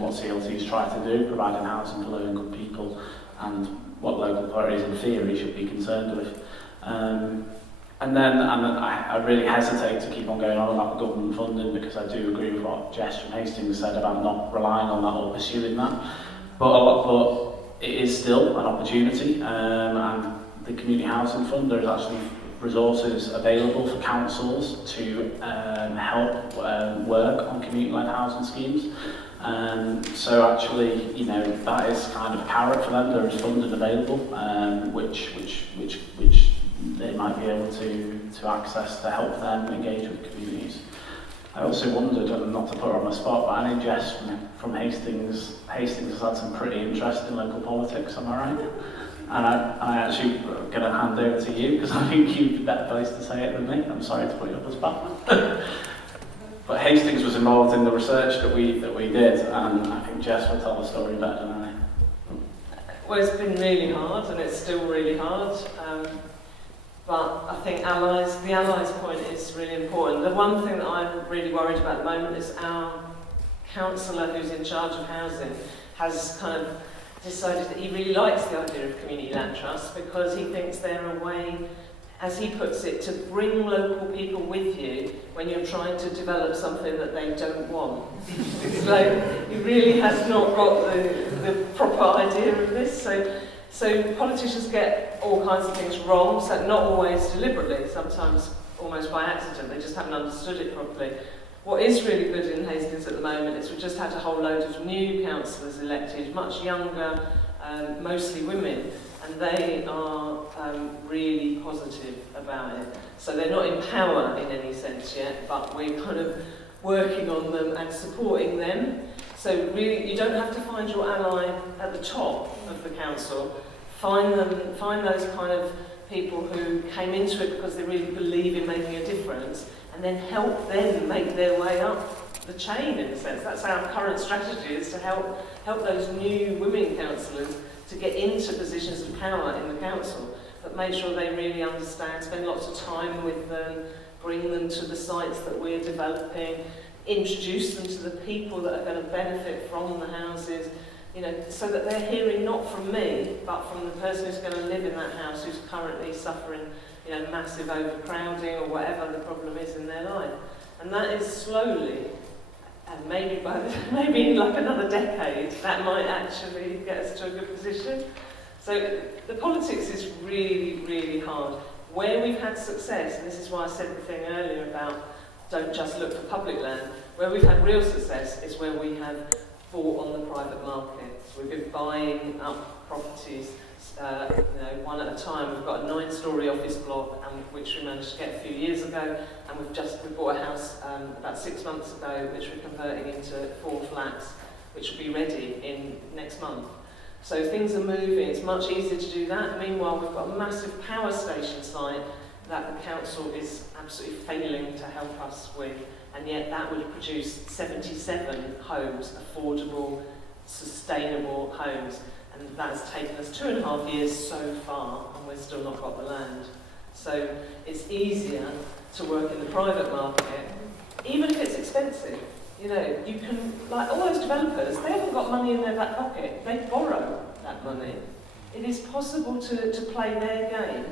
what CLTs try to do, providing housing for low-income people, and what local authorities in theory should be concerned with. And then I really hesitate to keep on going on about government funding, because I do agree with what Jess from Hastings said about not relying on that or pursuing that. But it is still an opportunity, and the Community Housing Fund, there's actually resources available for councils to help work on community-led housing schemes. So actually, that is kind of a carrot for them. There is funding available, which they might be able to access to help them engage with communities. I also wondered, and not to put her on the spot, but I know Jess from Hastings has had some pretty interesting local politics, am I right? And I actually going to hand over to you, because I think you'd be better placed to say it than me. I'm sorry to put you up on the spot. But Hastings was involved in the research that we did, and I think Jess will tell the story better than I. Well, it's been really hard, and it's still really hard. But I think the allies point is really important. The one thing that I'm really worried about at the moment is our councillor who's in charge of housing has kind of decided that he really likes the idea of community land trusts because he thinks they're a way, as he puts it, to bring local people with you when you're trying to develop something that they don't want. It's like, he really has not got the proper idea of this. So politicians get all kinds of things wrong, so not always deliberately, sometimes almost by accident, they just haven't understood it properly. What is really good in Hastings at the moment is we've just had a whole load of new councillors elected, much younger, mostly women, and they are really positive about it. So they're not in power in any sense yet, but we're kind of working on them and supporting them. So really, you don't have to find your ally at the top of the council. Find those kind of people who came into it because they really believe in making a difference, and then help them make their way up the chain, in a sense. That's our current strategy, is to help those new women councillors to get into positions of power in the council, but make sure they really understand, spend lots of time with them, bring them to the sites that we're developing, introduce them to the people that are going to benefit from the houses, you know, so that they're hearing not from me, but from the person who's going to live in that house, who's currently suffering, you know, massive overcrowding or whatever the problem is in their life. And that is slowly, and maybe in like another decade, that might actually get us to a good position. So the politics is really, really hard. Where we've had success, and this is why I said the thing earlier about don't just look for public land, where we've had real success is where we have bought on the private market. So we've been buying up properties, one at a time. We've got a 9-storey office block, which we managed to get a few years ago, and we bought a house about 6 months ago, which we're converting into 4 flats, which will be ready in next month. So things are moving. It's much easier to do that. Meanwhile, we've got a massive power station site that the council is absolutely failing to help us with, and yet that would produce 77 homes, affordable, sustainable homes, and that's taken us 2.5 years so far, and we've still not got the land. So it's easier to work in the private market, even if it's expensive. You know, you can, like all those developers, they haven't got money in their back pocket, they borrow that money. It is possible to play their game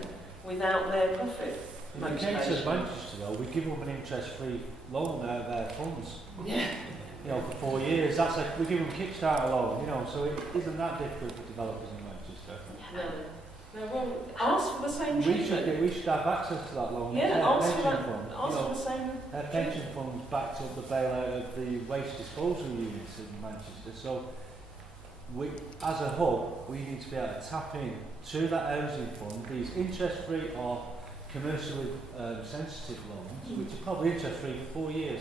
without their profit. In the case of Manchester, though, we give them an interest-free loan out of their funds. Yeah. You know, for 4 years. That's like we give them Kickstarter loan. You know, so it isn't that difficult for developers in Manchester. No, well, ask for the same treatment. We should have access to that loan. Yeah, ask for that. Fund. Ask for the same. Their pension funds backed up the bailout of the waste disposal units in Manchester. So, we, as a hub, we need to be able to tap in to that housing fund, these interest-free or commercially sensitive loans, which are probably interest-free for 4 years,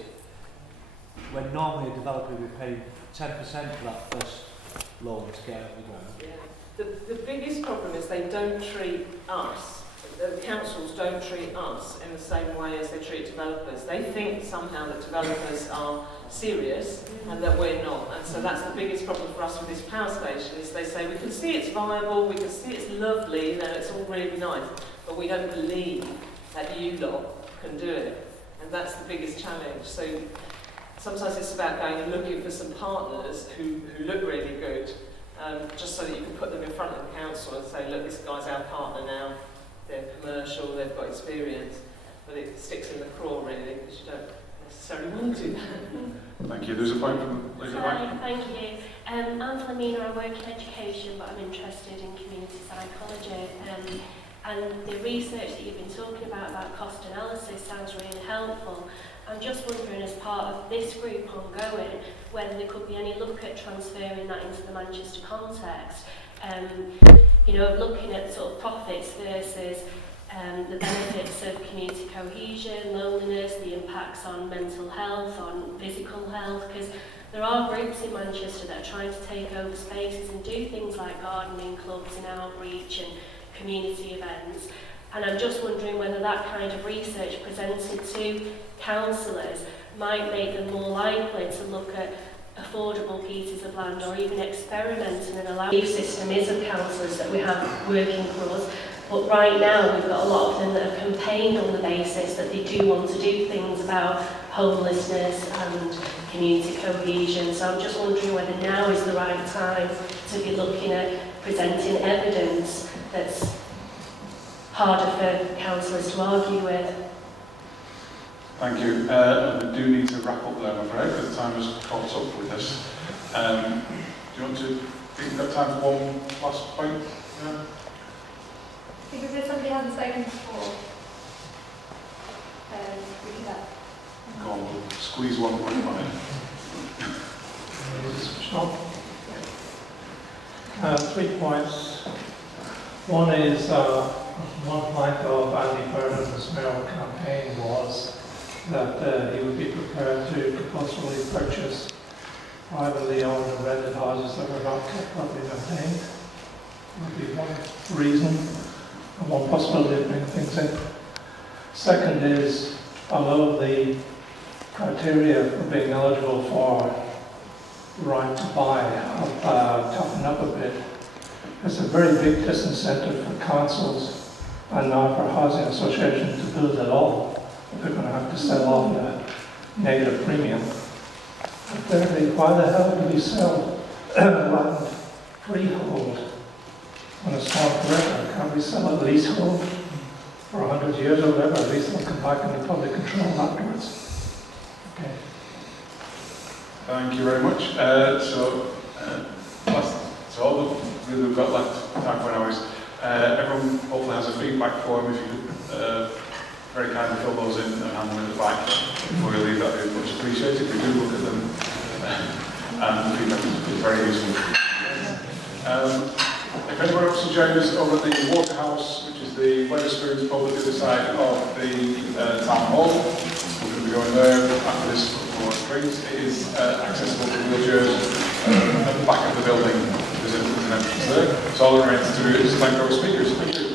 when normally a developer would pay 10% for that first loan to get out the ground. Yeah. The biggest problem is they don't treat us, the councils don't treat us in the same way as they treat developers. They think somehow that developers are serious and that we're not. And so that's the biggest problem for us with this power station, is they say we can see it's viable, we can see it's lovely, you know, it's all really nice, but we don't believe that you lot can do it. And that's the biggest challenge. So sometimes it's about going and looking for some partners who look really good, just so that you can put them in front of the council and say, look, this guy's our partner now, they're commercial, they've got experience, but it sticks in the craw really, because you don't necessarily want to do that. Thank you. There's a point from Lady Hi, thank you. I'm Philomena, I work in education, but I'm interested in community psychology. And the research that you've been talking about cost analysis sounds really helpful. I'm just wondering, as part of this group ongoing, whether there could be any look at transferring that into the Manchester context. Looking at sort of profits versus the benefits of community cohesion, loneliness, the impacts on mental health, on physical health, because there are groups in Manchester that are trying to take over spaces and do things like gardening clubs and outreach and community events. And I'm just wondering whether that kind of research presented to councillors might make them more likely to look at affordable pieces of land, or even experimenting and allowing the system is of councillors that we have working for us, But right now, we've got a lot of them that have campaigned on the basis that they do want to do things about homelessness and community cohesion. So I'm just wondering whether now is the right time to be looking at presenting evidence that's harder for councillors to argue with. Thank you. We do need to wrap up there, I'm afraid, because the time has caught up with us. Do you want to, think we've got time for one last point? Yeah. Because if somebody hasn't spoken before, we can have. Go on, we'll squeeze one point on it. 3 points. One is, one plank of Andy Burnham's mayoral campaign was that he would be prepared to compulsorily purchase privately owned and rented houses that were not kept properly maintained. Would be one reason and one possibility of bringing things in. Second is, although the criteria for being eligible for right to buy have toughened up a bit, there's a very big disincentive for councils and now for housing associations to build at all. They're going to have to sell off at a negative premium. But thirdly, why the hell do we sell land freehold on a small river? Can't we sell a leasehold for 100 years or whatever? At least they'll come back into public control afterwards. Okay. Thank you very much. So all we've got left time for now is everyone hopefully has a feedback form. If you could very kindly fill those in and hand them in the back before you leave, that would be much appreciated. We do look at them and the feedback is very useful. If anyone else will join us over at the Waterhouse, which is the Wetherspoons pub at the other side of the town hall, we're going to be going there after this for drinks. It is accessible to wheelchairs at the back of the building. There's an entrance there. So all that remains to do is thank our speakers. Thank you.